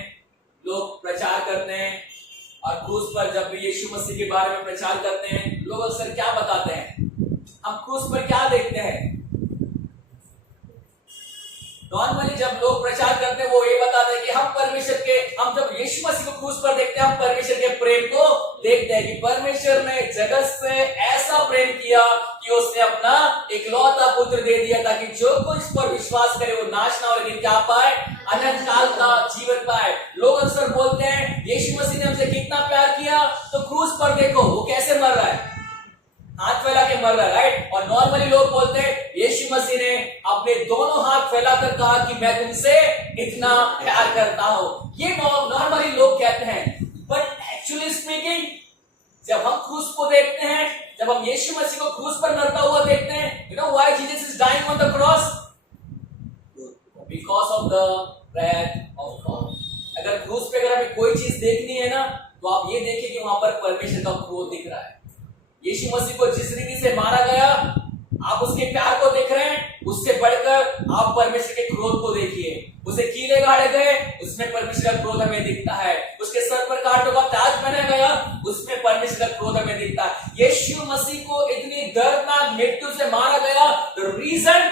लोग प्रचार करते हैं और क्रूस पर जब यीशु मसीह के बारे में प्रचार करते हैं लोग अक्सर क्या बताते हैं? हम क्रूस पर क्या देखते हैं? नॉर्मली जब लोग प्रचार करते हैं वो ये बताते हैं कि हम जब यीशु मसीह को क्रूस पर देखते हैं हम परमेश्वर के प्रेम को देखते हैं कि परमेश्वर ने जगत से ऐसा प्रेम किया कि उसने अपना इकलौता पुत्र दे दिया ताकि जो कोई इस पर विश्वास करे वो नाश ना हो लेकिन क्या पाए? अनंत काल का जीवन पाए। लोग अक्सर बोलते हैं यीशु मसीह ने हमसे कितना प्यार किया, तो क्रूस पर देखो वो कैसे मर रहा है, हाथ फैला के मर रहा है, राइट? और नॉर्मली लोग बोलते हैं यीशु मसीह ने अपने दोनों हाथ फैलाकर कहा कि मैं तुमसे इतना प्यार करता हूं। ये नॉर्मली लोग कहते हैं, बट एक्चुअली स्पीकिंग जब हम क्रूस को देखते हैं, जब हम यीशु मसीह को क्रूस पर मरता हुआ देखते हैं, you know why Jesus is dying on the cross? Because of the wrath of God। अगर क्रूस पे अगर हमें कोई चीज देखनी है ना तो आप ये देखिए कि वहां पर परमेश्वर का क्रोध दिख रहा है। यीशु मसीह को जिस रीति से मारा गया आप उसके प्यार को देख रहे हैं, उससे बढ़कर आप परमेश्वर के क्रोध को देखिए। उसे कीले गाड़े गए उसमें परमेश्वर का क्रोध हमें दिखता है, उसके सर पर कांटों का ताज पहना गया उसमें परमेश्वर का क्रोध हमें दिखता है। यीशु मसीह को इतनी दर्दनाक मृत्यु से मारा गया, द रीजन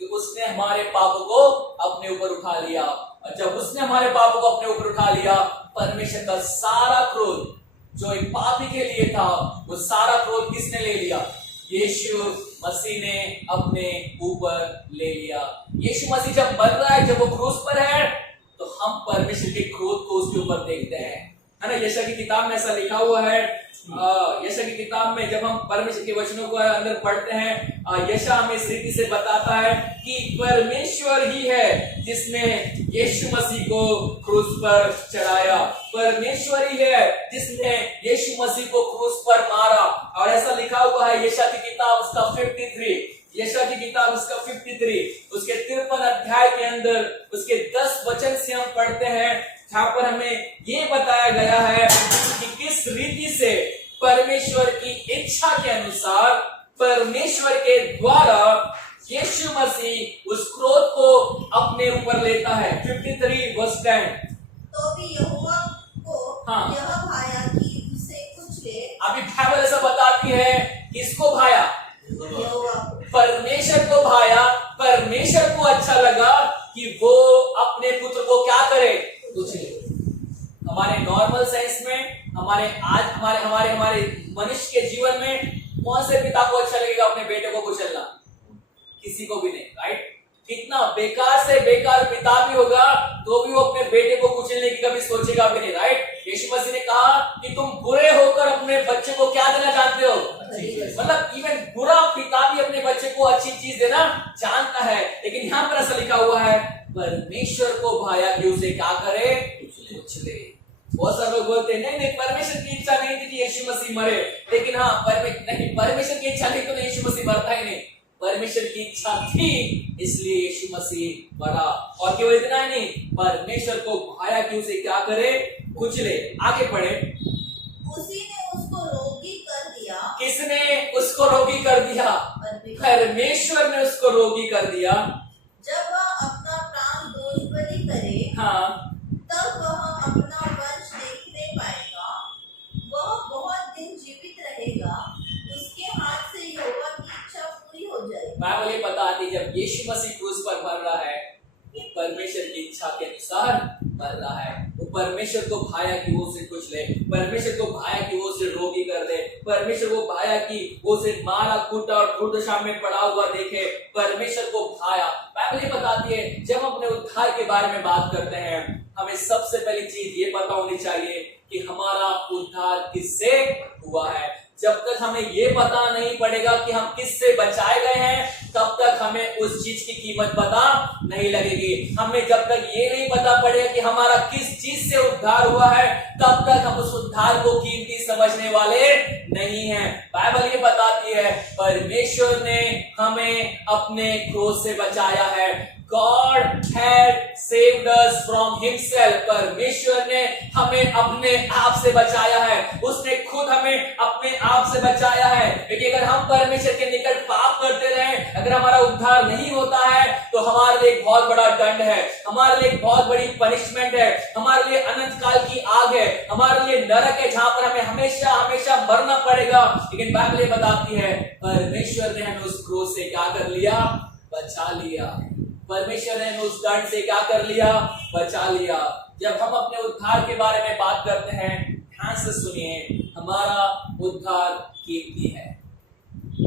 कि उसने हमारे पापों को अपने ऊपर उठा लिया। और जब उसने हमारे पापों को अपने ऊपर उठा लिया, परमेश्वर का सारा क्रोध जो एक पापी के लिए था वो सारा क्रोध किसने ले लिया? यीशु मसीह ने अपने ऊपर ले लिया। यीशु मसीह जब मर रहा है, जब वो क्रूस पर है, तो हम परमेश्वर के क्रोध को उसके ऊपर देखते हैं, है ना। यशायाह की किताब में ऐसा लिखा हुआ है, यशायाह की किताब में जब हम परमेश्वर के वचनों को अंदर पढ़ते हैं, यशायाह हमें इस रीति से बताता है कि परमेश्वर ही है जिसने यीशु मसीह को क्रूस पर चढ़ाया, परमेश्वर ही है जिसने यीशु मसीह को क्रूस पर मारा। और ऐसा लिखा हुआ है यशायाह की किताब उसका 53, यशायाह की किताब उसका 53 उसके 53 अध्याय के अंदर उसके 10 वचन से हम पढ़ते हैं, जहां पर हमें ये बताया गया है कि किस रीति से परमेश्वर की इच्छा के अनुसार परमेश्वर के द्वारा यीशु मसीह उस क्रोध को अपने ऊपर लेता है। 53 वर्स 10। तो भी यहोवा को हाँ। यह भाया कि उसे कुछ ले। अभी बाइबल ऐसा बताती है, किसको भाया? यहोवा को। परमेश्वर को भाया, परमेश्वर को अच्छा लगा कि वो अपने पुत्र को क्या करे? कुछ ले। हमारे नॉर्मल सेंस में, हमारे मनुष्य के जीवन में कौन से पिता को अच्छा लगेगा अपने बेटे को कुचलना? किसी को भी नहीं, राइट। कितना बेकार से बेकार पिता भी होगा तो भी वो अपने बेटे को कुचलने की कभी सोचेगा भी नहीं, राइट। यीशु मसीह ने कहा कि तुम बुरे होकर अपने बच्चे को क्या देना जानते हो? मतलब इवन बुरा पिता भी अपने बच्चे को अच्छी चीज देना जानता है, लेकिन यहाँ पर ऐसा लिखा हुआ है परमेश्वर को भाया कि उसे क्या करे? कुचले। बहुत सारे लोग बोलते हैं नहीं परमेश्वर की इच्छा नहीं थी कि यीशु मसीह मरे, लेकिन हाँ परमेश्वर की इच्छा नहीं तो यीशु मसीह मरता ही नहीं। परमेश्वर की इच्छा थी इसलिए यीशु मसीह मरा। और केवल इतना ही नहीं, परमेश्वर को भाया कि उसे क्या करे? कुचले। आगे पढ़े। उसी ने उसको रोगी कर दिया। किसने उसको रोगी कर दिया? परमेश्वर ने उसको रोगी कर दिया। जब वह अपना प्राण दोष बलि करे, हाँ, तब वह अपना वंश देखने पाएगा, वह बहुत दिन जीवित रहेगा, उसके हाथ से यहोवा की इच्छा पूरी हो जाएगी। बाइबल ये बताती है जब यीशु मसीह क्रूस पर मर रहा है वो परमेश्वर की इच्छा के अनुसार मर रहा है। वो परमेश्वर को भाया कि वो उसे कुछ ले, परमेश्वर को भाया कि वो उसे रोगी कर दे, परमेश्वर को भाया कि वो उसे मारा कूटा और खुर्दशा में पड़ा हुआ देखे, परमेश्वर को भाया। बाइबल ये बताती है जब हम अपने उद्धार के बारे में बात करते हैं हमें सबसे पहली चीज ये पता होनी चाहिए कि हमारा उद्धार किससे हुआ है। जब तक हमें ये पता नहीं पड़ेगा कि हम किससे बचाए गए हैं तब तक हमें उस चीज की कीमत पता नहीं लगेगी। हमें जब तक ये नहीं पता पड़ेगा कि हमारा किस चीज से उद्धार हुआ है तब तक हम उस उद्धार को कीमती समझने वाले नहीं हैं। बाइबल ये बताती है परमेश्वर ने हमें अपने क्रोध से बचाया है। God had saved us from himself। परमेश्वर ने हमें अपने आप से बचाया है, उसने खुद हमें अपने आप से बचाया है। क्योंकि अगर हम परमेश्वर के निकट पाप करते रहे, अगर हमारा उद्धार नहीं होता है तो हमारे लिए एक बहुत बड़ा दंड है, हमारे लिए एक बहुत बड़ी पनिशमेंट है, हमारे लिए अनंत काल की आग है, हमारे लिए नरक है जहां पर हमें हमेशा हमेशा मरना पड़ेगा। लेकिन बाइबल बताती है परमेश्वर ने हमें उस क्रोध से क्या कर लिया? बचा लिया। परमेश्वर ने उस दंड से क्या कर लिया? बचा लिया। जब हम अपने उद्धार के बारे में बात करते हैं ध्यान से सुनिए, हमारा उद्धार कीमती है,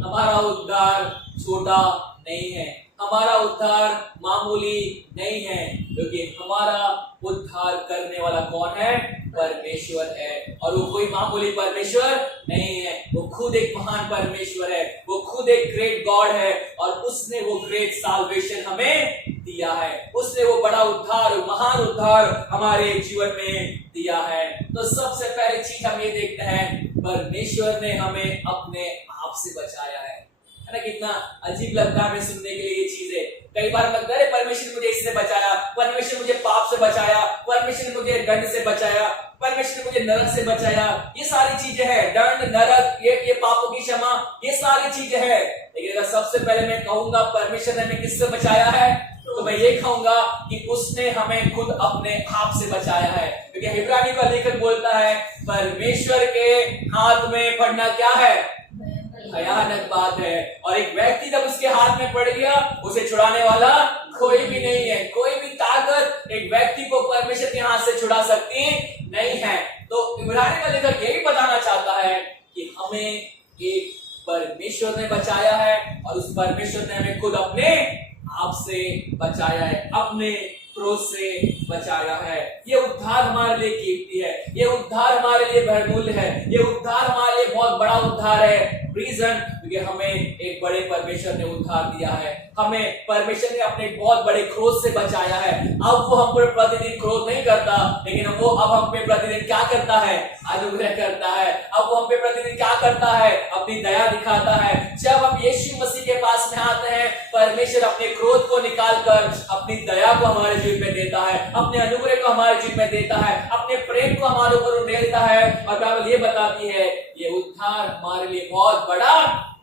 हमारा उद्धार छोटा नहीं है, हमारा उद्धार मामूली नहीं है, क्योंकि हमारा उद्धार करने वाला कौन है? परमेश्वर है। और वो कोई मामूली परमेश्वर नहीं है, वो खुद एक महान परमेश्वर है, वो खुद एक ग्रेट गॉड है और उसने वो ग्रेट साल्वेशन हमें दिया है, उसने वो बड़ा उद्धार, महान उद्धार हमारे जीवन में दिया है। तो सबसे पहली चीज हम ये देखते हैं परमेश्वर ने हमें अपने आप से बचाया है ना। कितना अजीब लगता है हमें सुनने के लिए ये चीजें। कई बार लगता है परमेश्वर ने मुझे इससे बचाया, परमेश्वर ने मुझे पाप से बचाया, परमेश्वर ने मुझे दंड से बचाया, परमेश्वर ने मुझे नरक से बचाया। ये सारी चीजें हैं, दंड, नरक, ये पापों की क्षमा, ये सारी चीजें हैं। लेकिन अगर सबसे पहले मैं कहूंगा परमेश्वर ने हमें किससे बचाया है तो मैं ये कहूंगा कि उसने हमें खुद अपने आप से बचाया है। क्योंकि इब्रानी का लेखक बोलता है परमेश्वर के हाथ में पड़ना क्या है? भयानक बात है। और एक व्यक्ति जब उसके हाथ में पड़ गया उसे छुड़ाने वाला कोई भी नहीं है। कोई भी ताकत एक व्यक्ति को परमेश्वर के हाथ से छुड़ा सकती नहीं है। तो इब्रानी का लेखक यही बताना चाहता है कि हमें एक परमेश्वर ने बचाया है और उस परमेश्वर ने हमें खुद अपने आप से बचाया है, अपने क्रोध से बचाया है। ये उद्धार हमारे लिए कीमती है, ये उद्धार हमारे लिए बहुमूल्य है, ये उद्धार हमारे लिए बहुत बड़ा उद्धार है। रीजन क्योंकि हमें एक बड़े परमेश्वर ने उद्धार दिया है, हमें परमेश्वर ने अपने बहुत बड़े क्रोध से बचाया है। अब वो हम पर प्रतिदिन क्रोध नहीं करता, लेकिन वो अब हम पे प्रतिदिन क्या करता है? अनुग्रह करता है। अब वो हम पे प्रतिदिन क्या करता है? अपनी दया दिखाता है। जब हम यीशु मसीह के पास में आते हैं, परमेश्वर अपने क्रोध को निकालकर अपनी दया को हमारे जीवन में देता है, अपने अनुग्रह को हमारे जीवन में देता है, अपने प्रेम को हमारे ऊपर उंडेलता है। और बाइबल ये बताती है ये उद्धार हमारे लिए बहुत बड़ा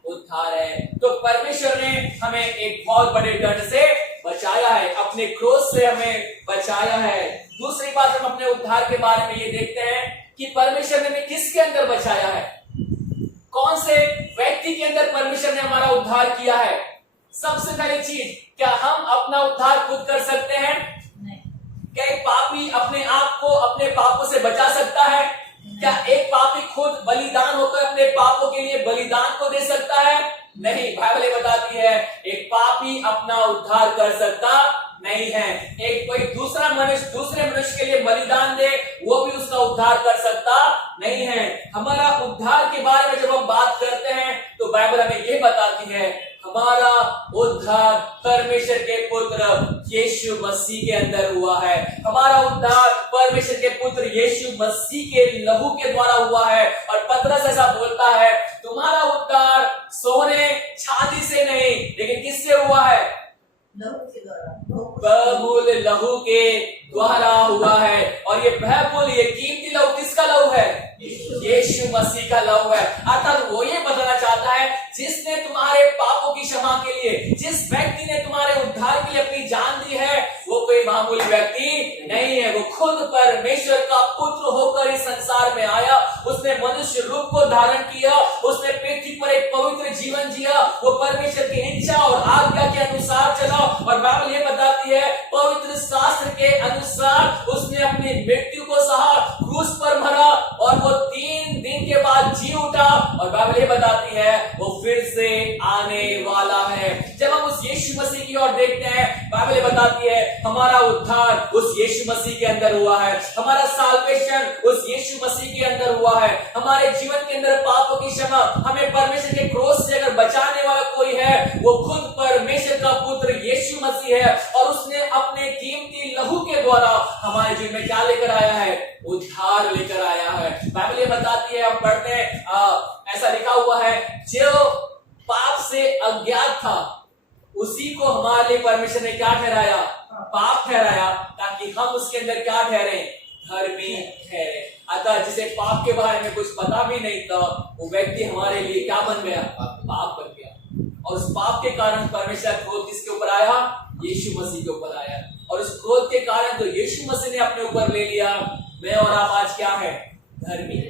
उद्धार है। तो परमेश्वर ने हमें एक बहुत बड़े दंड से बचाया है, अपने क्रोध से हमें बचाया है। दूसरी बात हम अपने उद्धार के बारे में ये देखते हैं कि परमेश्वर ने हमें किसके अंदर बचाया है, कौन से व्यक्ति के अंदर परमेश्वर ने हमारा उद्धार किया है। सबसे पहली चीज, क्या हम अपना उद्धार खुद कर सकते हैं? क्या एक पापी अपने आप को अपने पापों से बचा सकता है? क्या एक पापी खुद बलिदान होकर अपने पापों के लिए बलिदान को दे सकता है? नहीं। बाइबल ये बताती है एक पापी अपना उद्धार कर सकता नहीं है। एक कोई दूसरे मनुष्य के लिए बलिदान दे, वो भी उसका उद्धार कर सकता नहीं है। हमारा उद्धार के बारे में जब हम बात करते हैं तो बाइबल हमें ये बताती है हमारा उद्धार परमेश्वर के पुत्र यीशु मसीह के अंदर हुआ है। हमारा उद्धार परमेश्वर के पुत्र यीशु मसीह के लहू के द्वारा हुआ है। और पतरस ऐसा बोलता है तुम्हारा उद्धार सोने चांदी से नहीं, लेकिन किससे हुआ है? लहू के द्वारा, बहुमूल्य लहू के द्वारा हुआ है। और ये बहुमूल्य ये कीमती लहू किसका लहू है? यीशु मसीह का लहू है। अर्थात वो ये बताना चाहता है जिसने तुम्हारे पापों की क्षमा के लिए, जिस व्यक्ति ने तुम्हारे उद्धार के लिए अपनी जान दी है, वो कोई मामूली व्यक्ति नहीं है। वो खुद परमेश्वर का पुत्र होकर इस संसार में आया, उसने मनुष्य रूप को धारण किया, उसने पृथ्वी पर एक पवित्र जीवन जिया, वो परमेश्वर की इच्छा और आज्ञा के अनुसार चला। और बाइबल ये बताती है पवित्र शास्त्र के अनुसार उसने अपनी मृत्यु को सहा, क्रूस पर मरा और वो 3 दिन के बाद जी उठा। और बाइबल ये बताती है वो फिर से आने वाला है। जब हम उस यीशु मसीह की ओर देखते हैं, बाइबल ये बताती है हमारा उद्धार उस यीशु मसीह के अंदर हुआ है, हमारा साल्वेशन उस यीशु मसीह के अंदर हुआ है। हमारे जीवन के अंदर पापों की क्षमा, हमें परमेश्वर के क्रोध से अगर बचाने वाला कोई है, वो खुद परमेश्वर का पुत्र यीशु मसीह है। और उसने अपने कीमती लहू के द्वारा हमारे जीवन में क्या लेकर आया है? उद्धार लेकर आया है। बाइबल ये बताती है, हम पढ़ते हैं ऐसा लिखा हुआ है जो पाप से अज्ञात था उसी को हमारे लिए परमेश्वर ने क्या ठहराया? पाप ठहराया, ताकि हम उसके अंदर क्या ठहरे? धर्मी ठहरे। अतः जिसे पाप के बारे में कुछ पता भी नहीं था, वो व्यक्ति हमारे लिए क्या बन गया? पाप बन गया। और उस पाप के कारण परमेश्वर क्रोध किसके ऊपर आया? यीशु मसीह के ऊपर आया। और उस क्रोध के कारण तो यीशु मसीह ने अपने ऊपर ले लिया। मैं और आप आज क्या है? धर्मी।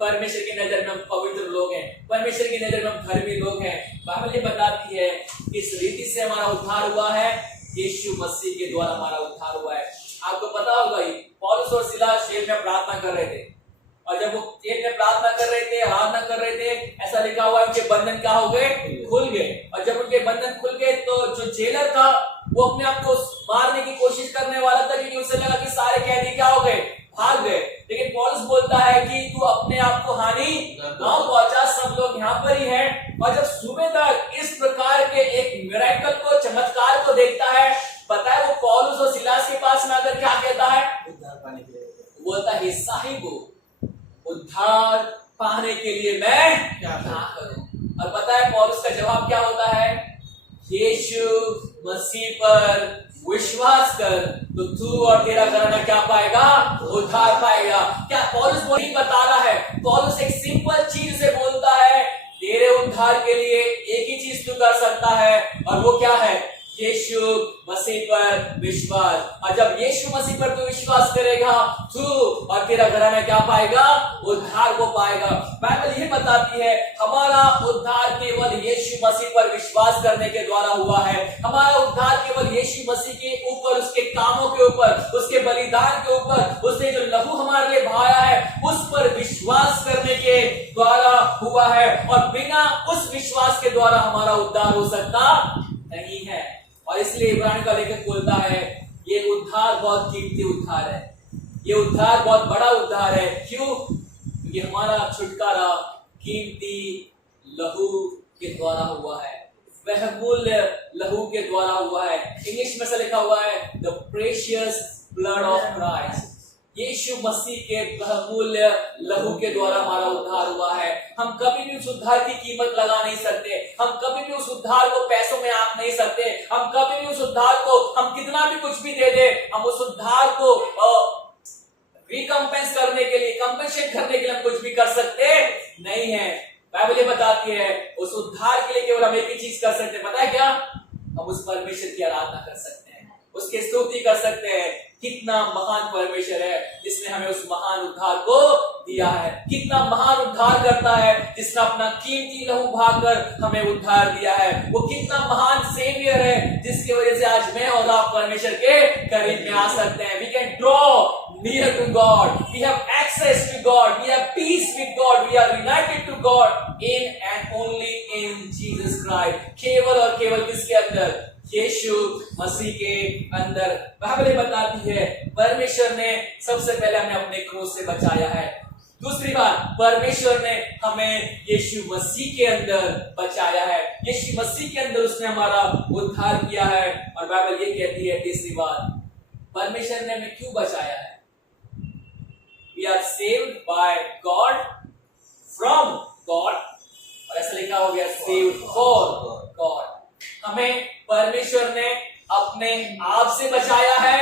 परमेश्वर की नजर में हम पवित्र लोग हैं, परमेश्वर की नजर में हम धर्मी लोग हैं। बाइबल ये बताती है किस रीति से हमारा उद्धार हुआ है? यीशु मसीह के द्वारा हमारा उद्धार हुआ है। आपको पता होगा ही पौलुस और सिलास जेल में प्रार्थना कर रहे थे, और जब वो जेल में प्रार्थना कर रहे थे, आराधना कर रहे थे, ऐसा लिखा हुआ है उनके बंधन क्या हो गए? खुल गए। और जब उनके बंधन खुल गए तो जो जेलर था वो अपने आप को मारने की कोशिश करने वाला था, क्योंकि उसे लगा कि सारे कैदी क्या हो गए? भाग गए। लेकिन पौलुस बोलता है कि तू अपने आप को हानि ना पहुंचा, सब लोग यहाँ पर ही हैं। और जब सुबह तक इस प्रकार के एक मिरेकल को, चमत्कार को देखता है, पता है वो पौलुस और सिलास के पास में आकर क्या कहता है? उद्धार पाने के लिए बोलता है साहिब उद्धार पाने के लिए मैं क्या करूं? और पता है पौलुस का जवाब क्या होता है? यीशु मसीह पर विश्वास कर तो तू और तेरा घराना क्या पाएगा? उद्धार पाएगा। क्या पौलुस वो नहीं बता रहा है? पौलुस एक सिंपल चीज से बोलता है तेरे उद्धार के लिए एक ही चीज तू कर सकता है, और वो क्या है? यीशु मसीह पर विश्वास। और जब यीशु मसीह पर तू विश्वास करेगा, तू और तेरा घराना क्या पाएगा? उद्धार को पाएगा। बाइबल ये बताती है हमारा उद्धार केवल यीशु मसीह पर विश्वास करने के द्वारा हुआ है। हमारा उद्धार केवल यीशु मसीह के ऊपर, उसके कामों के ऊपर, उसके बलिदान के ऊपर, उसने जो लहू हमारे लिए बहाया है उस पर विश्वास करने के द्वारा हुआ है। और बिना उस विश्वास के द्वारा हमारा उद्धार हो सकता नहीं है। और इसलिए इब्रानी का लेखक बोलता है ये उद्धार बहुत कीमती उद्धार है, ये उद्धार बहुत बड़ा उद्धार है। क्यों? क्योंकि हमारा छुटकारा कीमती लहू के द्वारा हुआ है, बहुमूल्य लहू के द्वारा हुआ है। इंग्लिश में से लिखा हुआ है the precious blood of Christ. Yeshu Masih के बहुमूल्य लहू के द्वारा हमारा उद्धार हुआ है। हम कभी भी उस उद्धार की कीमत लगा नहीं सकते, हम कभी भी उस उद्धार को पैसों में आंक नहीं सकते, हम कभी भी उस उद्धार को, हम कितना भी कुछ भी दे दे, हम उस उद्धार को रिकम्पेंस करने के लिए, कंपेंसेट करने के लिए हम कुछ भी कर सकते नहीं है। बाइबल ये बताती है उस उद्धार के लिए केवल हम एक ही चीज कर सकते हैं, पता है क्या? हम उस परमेश्वर की आराधना कर सकते हैं, उसकी स्तुति कर सकते हैं। कितना महान परमेश्वर है जिसने हमें उस महान उद्धार को दिया है, कितना महान उद्धार करता है जिसने अपना कीमती लहू बहाकर हमें उद्धार दिया है। वो कितना महान सेवियर है जिसकी वजह से आज मैं और आप परमेश्वर के करीब में आ सकते हैं। We can draw near to God, we have access to God, we have peace with God, we are united to God in and only in Jesus Christ। केवल और केवल किसके अंदर? यीशु मसीह के अंदर। बाइबल बताती है परमेश्वर ने सबसे पहले हमें अपने क्रूस से बचाया है। दूसरी बात, परमेश्वर ने हमें यीशु मसीह के अंदर बचाया है, यीशु मसीह के अंदर उसने हमारा उद्धार किया है। और बाइबल ये कहती है तीसरी बात, परमेश्वर ने हमें क्यों बचाया है? We are saved by God, from God, और ऐसा लिखा हो गया saved for God। हमें परमेश्वर ने अपने आप से बचाया है,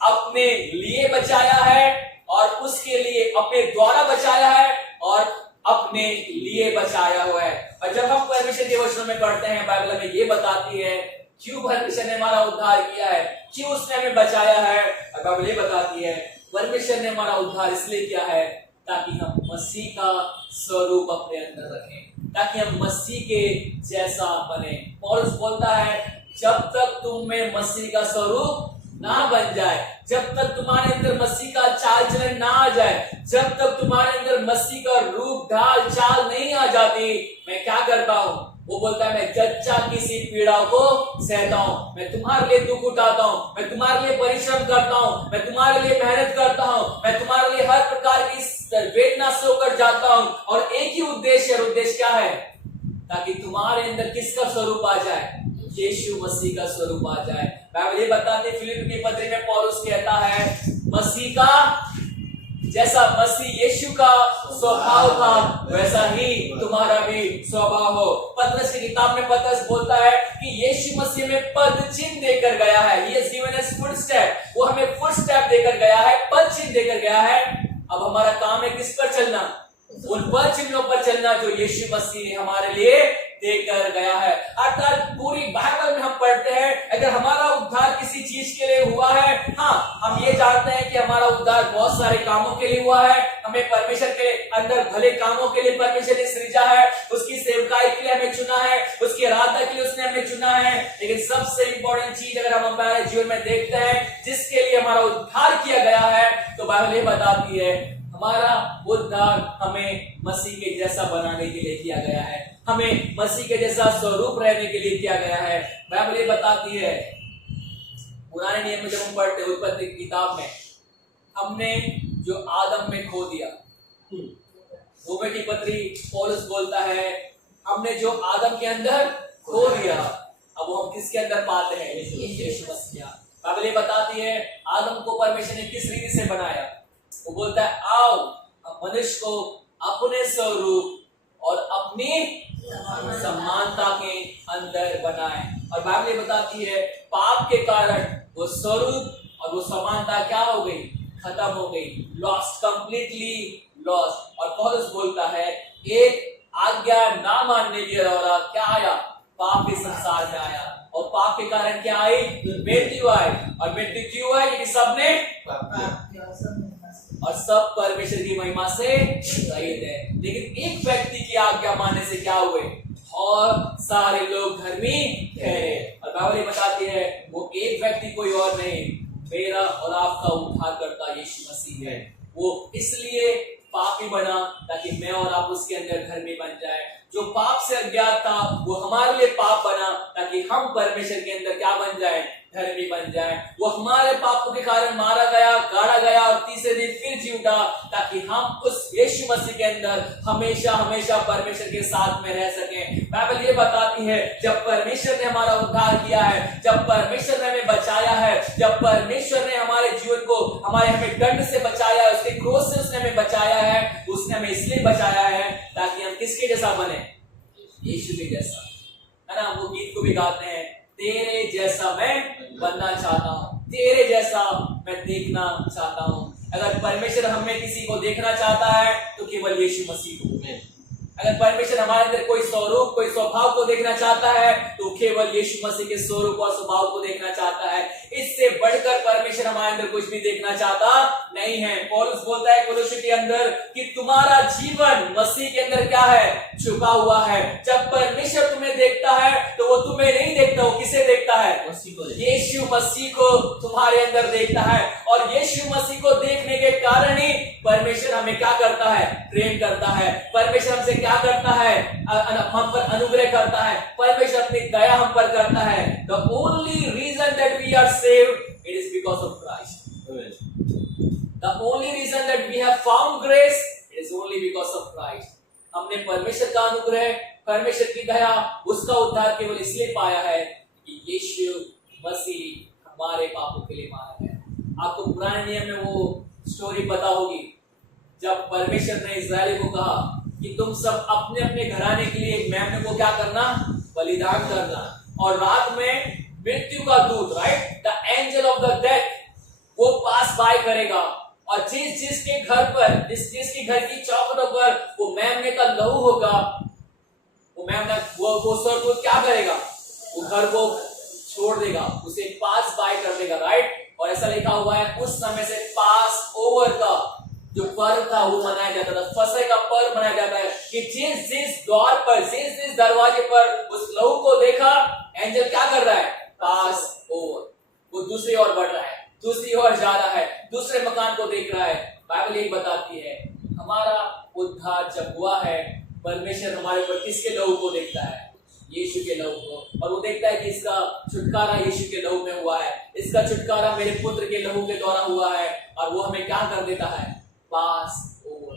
अपने लिए बचाया है, और उसके लिए अपने द्वारा बचाया है, और अपने लिए बचाया हुआ है। और जब हम परमेश्वर के वचनों में पढ़ते हैं, बाइबल हमें ये बताती है क्यों परमेश्वर ने हमारा उद्धार किया है, क्यों उसने हमें बचाया है। और बाइबल ये बताती है परमेश्वर ने हमारा उद्धार इसलिए किया है ताकि हम मसीह का स्वरूप अपने अंदर रखें, ताकि हम मसीह के जैसा बने। पौलुस बोलता है जब तक तुम में मसीह का स्वरूप ना बन जाए, जब तक तुम्हारे अंदर मसीह का चाल चलन ना आ जाए, जब तक तुम्हारे अंदर मसीह का रूप ढाल चाल नहीं आ जाती, मैं क्या करता हूँ? वो बोलता है मैं जच्चा किसी पीड़ा को सहता हूँ, मैं तुम्हारे लिए दुख उठाता हूँ, मैं तुम्हारे लिए परिश्रम करता हूँ, मैं तुम्हारे लिए मेहनत करता हूँ, मैं तुम्हारे लिए हर प्रकार की वेदना से होकर जाता हूँ। और एक ही उद्देश्य है, उद्देश्य क्या है? ताकि तुम्हारे अंदर किसका स्वरूप आ जाए? यीशु मसीह का स्वरूप आ जाए। बाइबल ये बताते फिलिप्पी की पत्री में पौलुस कहता है मसीह का जैसा मसीह यीशु का स्वभाव था वैसा ही तुम्हारा भी स्वभाव हो। पतरस की किताब में पतरस बोलता है कि यीशु मसीह में पद चिन्ह देकर गया है, he has given us footstep, वो हमें फुटस्टेप देकर गया है, पद चिन्ह देकर गया है। अब हमारा काम है किस पर चलना? उन पद चिन्हों पर चलना जो यीशु मसीह ने हमारे लिए देकर गया है। अर्थात पूरी बाइबल में हम पढ़ते हैं अगर हमारा उद्धार किसी चीज के लिए हुआ है, हाँ हम ये जानते हैं कि हमारा उद्धार बहुत सारे कामों के लिए हुआ है, हमें परमेश्वर के अंदर भले कामों के लिए परमेश्वर ने सृजा है, उसकी सेवकाई के लिए हमें चुना है, उसकी आराधना के लिए उसने हमें चुना है। लेकिन सबसे इंपॉर्टेंट चीज अगर हम हमारे जीवन में देखते हैं जिसके लिए हमारा उद्धार किया गया है, तो बाइबल ये बताती है हमारा उद्धार हमें मसीह के जैसा बनाने के लिए किया गया है, हमें मसीह के जैसा स्वरूप रहने के लिए किया गया है। बाइबल ये बताती है पुराने नियम में जब हम पढ़ते हैं उत्पत्ति की किताब में, हमने जो आदम में खो दिया, रोमे की पत्री पौलुस बोलता है हमने जो आदम के अंदर खो दिया अब वो हम किसके अंदर पाते हैं? यीशु मसीह। बाइबल ये बताती है आदम को परमेश्वर ने किस रीति से बनाया? वो बोलता है आओ हम मनुष्य को अपने स्वरूप और अपनी समानता के अंदर बनाए। और बाइबल ये बताती है पाप के कारण वो स्वरूप और वो समानता क्या हो गई? खत्म हो गई, लॉस्ट, कंप्लीटली लॉस्ट। और पौलुस बोलता है एक आज्ञा ना मानने के द्वारा क्या आया? पाप इस संसार में आया, और पाप के कारण क्या आई? मृत्यु आई। और मृत्यु क्यों आई? क्योंकि सबने और सब परमेश्वर की महिमा से रहित है। लेकिन एक व्यक्ति की आज्ञा मानने से क्या हुए? और सारे लोग धर्मी ठहरे। और बाइबल बताती है वो एक व्यक्ति कोई और नहीं, मेरा और आपका उद्धारकर्ता यीशु मसीह है। वो इसलिए पापी बना ताकि मैं और आप उसके अंदर धर्मी बन जाए। जो पाप से अज्ञात था वो हमारे लिए पाप बना ताकि ताकि हम परमेश्वर के अंदर क्या बन जाए, धर्मी बन जाए। वो हमारे पापों के कारण मारा गया, गाड़ा गया और तीसरे दिन फिर जी उठा, ताकि हम उस यीशु मसीह के अंदर हमेशा हमेशा परमेश्वर के साथ में रह सकें। बाइबल ये बताती है जब परमेश्वर ने हमारा उद्धार किया है, जब परमेश्वर ने हमें बचाया है, जब परमेश्वर ने हमारे जीवन को हमें दंड से बचाया है, उसके क्रोध से उसने हमें बचाया है, उसने हमें इसलिए बचाया है ताकि हम किसके जैसा बने, यीशु के जैसा, है ना। वो गीत को भी गाते हैं, तेरे जैसा मैं बनना चाहता हूँ, तेरे जैसा मैं देखना चाहता हूँ। अगर परमेश्वर हमें किसी को देखना चाहता है तो केवल यीशु मसीह को। अगर परमेश्वर हमारे अंदर कोई स्वरूप, कोई स्वभाव को देखना चाहता है तो केवल यीशु मसीह के स्वरूप और स्वभाव को देखना चाहता है। इससे बढ़कर परमेश्वर हमारे अंदर कुछ भी देखना चाहता नहीं है। पौलुस बोलता है कोलोसी के अंदर कि तुम्हारा जीवन मसीह के अंदर क्या है, छुपा हुआ है। जब परमेश्वर तुम्हें देखता है तो वो तुम्हें नहीं देखता, वो किसे देखता है, यीशु मसीह को तुम्हारे अंदर देखता है। और यीशु मसीह को देखने के कारण ही परमेश्वर हमें क्या करता है, प्रेम करता है। परमेश्वर हमसे क्या करता है, हम पर अनुग्रह करता है। परमेश्वर अपनी दया हम पर करता है। The only reason that we are saved, it is because of Christ. The only reason that we have found grace, it is only because of Christ. हमने परमेश्वर का अनुग्रह, परमेश्वर की दया, उसका उद्धार केवल इसलिए पाया है कि यीशु मसीह हमारे पापों के लिए मारा गया। आपको पुराने नियम में वो स्टोरी पता होगी, जब परमेश्वर ने इस्राएल को कहा कि तुम सब अपने अपने घराने के लिए एक मेमने को क्या करना, बलिदान करना। और रात में मृत्यु का दूत, right, the angel of the death, वो पास बाय करेगा और जिसके घर पर, जिसकी घर की चौखटों पर वो मेमने का लहू होगा, वो मेमना वो स्वर्गदूत क्या करेगा, वो घर को छोड़ देगा, उसे पास बाय कर देगा, राइट। और ऐसा लिखा हुआ है उस समय से पास ओवर का जो पर्व था वो मनाया जाता था, फसह का पर्व मनाया जाता है कि जिस द्वार पर, जिस दरवाजे पर उस लहू को देखा, एंजल क्या कर रहा है, पास ओवर, वो दूसरी ओर बढ़ रहा है, दूसरी ओर जा रहा है, दूसरे मकान को देख रहा है। बाइबल यही बताती है हमारा उद्धार जब हुआ है, परमेश्वर हमारे ऊपर किसके लहू को देखता है, यीशु के लहू को। और वो देखता है कि इसका छुटकारा यीशु के लहू में हुआ है, इसका छुटकारा मेरे पुत्र के लहू के द्वारा हुआ है। और वो हमें क्या कर देता है, पास ओवर,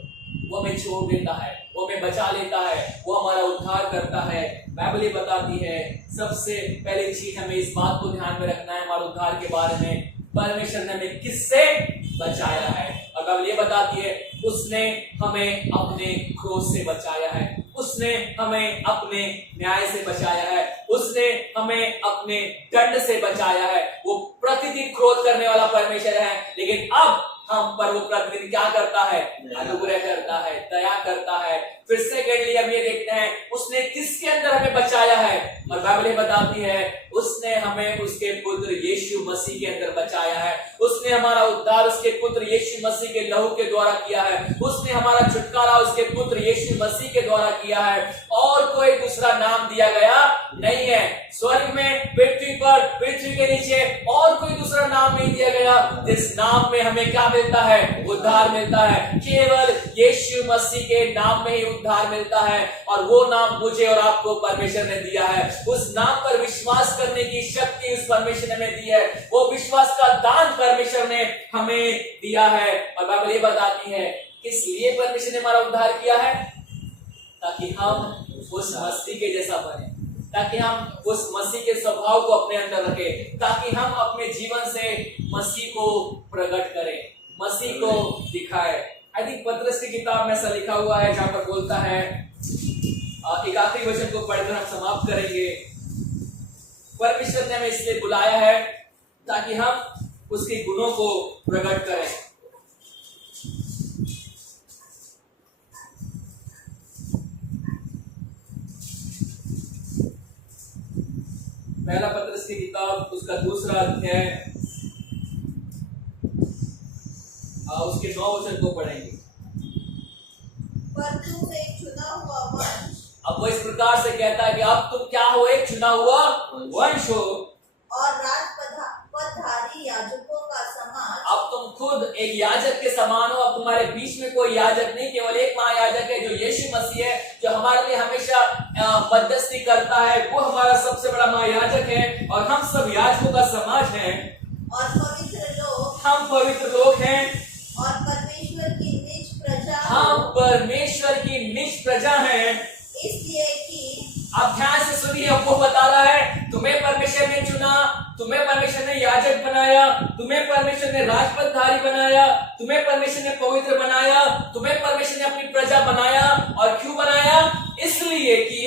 वो हमें छोड़ देता है, वो हमें बचा लेता है, वो हमारा उद्धार करता है। बाइबल ये बताती है सबसे पहली चीज हमें इस बात को ध्यान में रखना है हमारे उद्धार के बारे में, परमेश्वर ने हमें किससे बचाया है। और बाइबल ये बताती है उसने हमें अपने क्रोध से बचाया है, उसने हमें अपने न्याय से बचाया है, उसने हमें अपने दंड से बचाया है। वो प्रतिदिन क्रोध करने वाला परमेश्वर है, लेकिन अब हम पर वो प्रतिदिन क्या करता है, अनुग्रह करता है, दया करता है। फिर सेकेंडली हम ये देखते हैं उसने किसके अंदर हमें बचाया है। और बाइबल बताती है उसने हमें उसके पुत्र यीशु मसीह के अंदर बचाया है। उसने हमारा उद्धार उसके पुत्र यीशु मसीह के लहू के द्वारा किया है। उसने हमारा छुटकारा उसके पुत्र यीशु मसीह के द्वारा किया है। और कोई दूसरा नाम दिया गया नहीं है स्वर्ग में, पृथ्वी पर, पृथ्वी के नीचे, और कोई दूसरा नाम नहीं दिया गया जिस नाम में हमें क्या मिलता है, उद्धार मिलता है। केवल यीशु मसीह के नाम में ही उद्धार मिलता है। और वो नाम मुझे और आपको परमेश्वर ने दिया है। उस नाम पर विश्वास करने की शक्ति उस परमेश्वर ने हमें दी है। वो विश्वास का दान परमेश्वर ने हमें दिया है। और बाइबल ये बताती है किस लिए परमेश्वर ने हमारा उद्धार किया है, ताकि हम उस मसीह के जैसा बने, ताकि हम उस मसीह के स्वभाव को अपने अंदर रखें, ताकि हम अपने जीवन से मसीह को प्रकट करें, मसीह को दिखाए। आई थिंक पतरस की किताब में ऐसा लिखा हुआ है जहां पर बोलता है, एक आखिरी वचन को पढ़कर हम समाप्त करेंगे। परमेश्वर ने हमें इसलिए बुलाया है ताकि हम उसके गुणों को प्रकट करें। पहला पतरस की किताब उसका दूसरा अध्याय उसके 9 वचन को पढ़ेंगे। पर तुम एक चुना हुआ वंश। अब वो इस प्रकार से कहता है कि अब तुम क्या हो, एक चुना हुआ वंश हो और पदधारी याजकों का समाज। अब तुम खुद एक याजक के समान हो। अब तुम्हारे बीच में कोई याजक नहीं, केवल एक महायाजक है जो यीशु मसीह है, जो हमारे लिए हमेशा मध्यस्थी करता है, वो हमारा सबसे बड़ा महायाजक है और हम सब याजकों का समाज है। और पवित्र लोग, हम पवित्र लोग हैं और परमेश्वर की निज प्रजा, हम परमेश्वर की निज प्रजा हैं। इसलिए कि आप ध्यान से सुनिए, आपको बता रहा है तुम्हें परमेश्वर ने चुना, तुम्हें परमेश्वर ने याजक बनाया, तुम्हें परमेश्वर ने राजपदधारी बनाया, तुम्हें परमेश्वर ने पवित्र बनाया, तुम्हें परमेश्वर ने अपनी प्रजा बनाया। और क्यों बनाया? इसलिए कि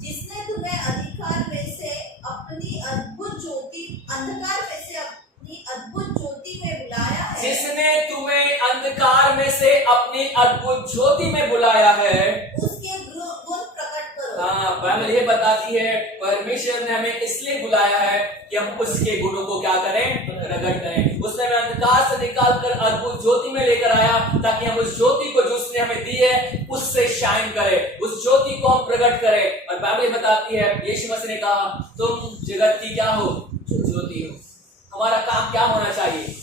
जिसने तुम्हें अधिकार में से अपनी अद्भुत ज्योति, अंधकार में से अपनी अद्भुत ज्योति में बुलाया है, जिसने तुम्हें अंधकार में से अपनी अद्भुत ज्योति में बुलाया है, उसके गुण प्रकट करो। हाँ, बाइबल ये बताती है परमेश्वर ने हमें इसलिए बुलाया है कि हम उसके गुणों को क्या करें? प्रकट करें। उसने हमें अंधकार से निकाल कर अद्भुत ज्योति में लेकर आया ताकि हम उस ज्योति को जो उसने हमें दी है उससे शाइन करें, उस ज्योति को हम प्रकट करें। और बाइबल बताती है, यीशु मसीह ने कहा तुम जगत की क्या हो? ज्योति हो। हमारा काम क्या होना चाहिए?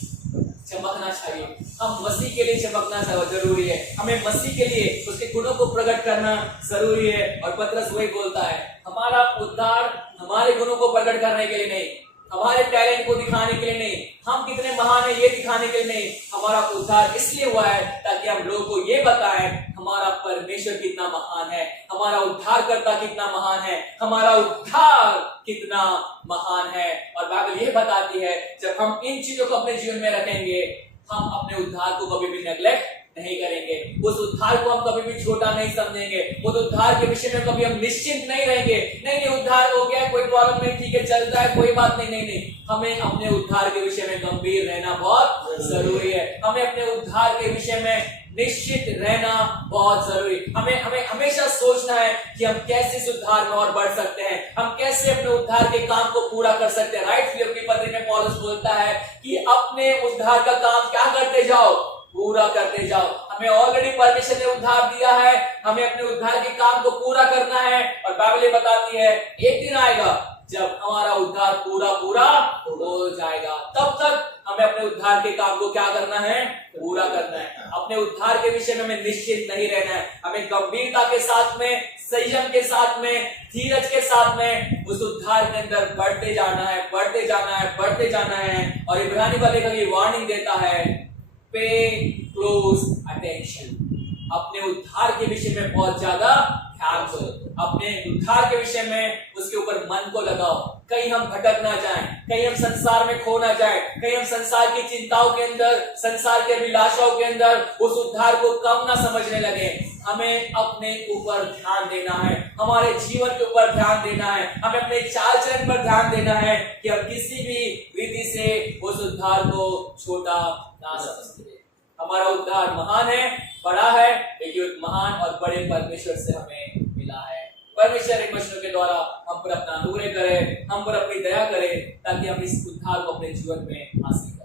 चमकना चाहिए। हम मसीह के लिए चमकना जरूरी है, हमें मसीह के लिए उसके गुणों को प्रकट करना जरूरी है। और पतरस वही बोलता है, हमारा उद्धार हमारे गुणों को प्रकट करने के लिए नहीं, हमारे टैलेंट को दिखाने के लिए नहीं, हम कितने महान है ये दिखाने के लिए नहीं, हमारा उद्धार इसलिए हुआ है ताकि हम लोगों को ये बताएं हमारा परमेश्वर कितना महान है, हमारा उद्धारकर्ता कितना महान है, हमारा उद्धार कितना महान है। और बाइबल ये बताती है जब हम इन चीजों को अपने जीवन में रखेंगे, हम अपने उद्धार को कभी भी नेग्लेक्ट नहीं करेंगे, उस उद्धार को हम कभी भी छोटा नहीं समझेंगे, उस उद्धार के विषय में कभी हम निश्चिंत नहीं रहेंगे। नहीं उद्धार हो गया, कोई प्रॉब्लम नहीं, ठीक है चलता है, कोई बात नहीं। नहीं हमें अपने उद्धार के विषय में गंभीर रहना बहुत जरूरी है। हमें अपने उद्धार के विषय में निश्चित रहना बहुत जरूरी। हमें हमेशा सोचना है कि हम कैसे इस उद्धार में और बढ़ सकते हैं, हम कैसे अपने उद्धार के काम को पूरा कर सकते हैं। राइट, फिलिप्पी की पत्री में पौलुस बोलता है कि अपने उद्धार का काम क्या करते जाओ? पूरा करते जाओ। हमें ऑलरेडी परमेश्वर ने उद्धार दिया है, हमें अपने उद्धार के काम को पूरा करना है। और बाइबल बताती है एक दिन आएगा जब हमारा उद्धार पूरा हो जाएगा, तब तक हमें अपने उद्धार के काम को क्या करना है? पूरा करना है। अपने उद्धार के विषय में हमें निश्चित नहीं रहना है, हमें गंभीरता के साथ में, संयम के साथ में, धीरज के साथ में उस उद्धार के अंदर बढ़ते जाना है, बढ़ते जाना है, बढ़ते जाना है। और इब्रानी वाले का ये वार्निंग देता है, पे क्लोज अटेंशन, अपने उद्धार के विषय में बहुत ज्यादा ध्यान दो, अपने उद्धार के विषय में उसके ऊपर मन को लगाओ। कहीं हम भटक ना जाएं, कहीं हम संसार में खो ना जाएं, कहीं हम संसार की चिंताओं के अंदर, संसार के अभिलाषाओं के अंदर उस उद्धार को कम ना समझने लगे। हमें अपने ऊपर ध्यान देना है, हमारे जीवन के ऊपर ध्यान देना है, हमें अपने चाल चलन पर ध्यान देना है कि हम किसी भी रीति से उस उद्धार को छोटा ना समझे। हमारा उद्धार महान है, बड़ा है, लेकिन एक महान और बड़े परमेश्वर से हमें मिला है। परमेश्वर इन वचनों के द्वारा हम पर अपना अनुग्रह करे, हम पर अपनी दया करे ताकि हम इस उद्धार को अपने जीवन में हासिल करें।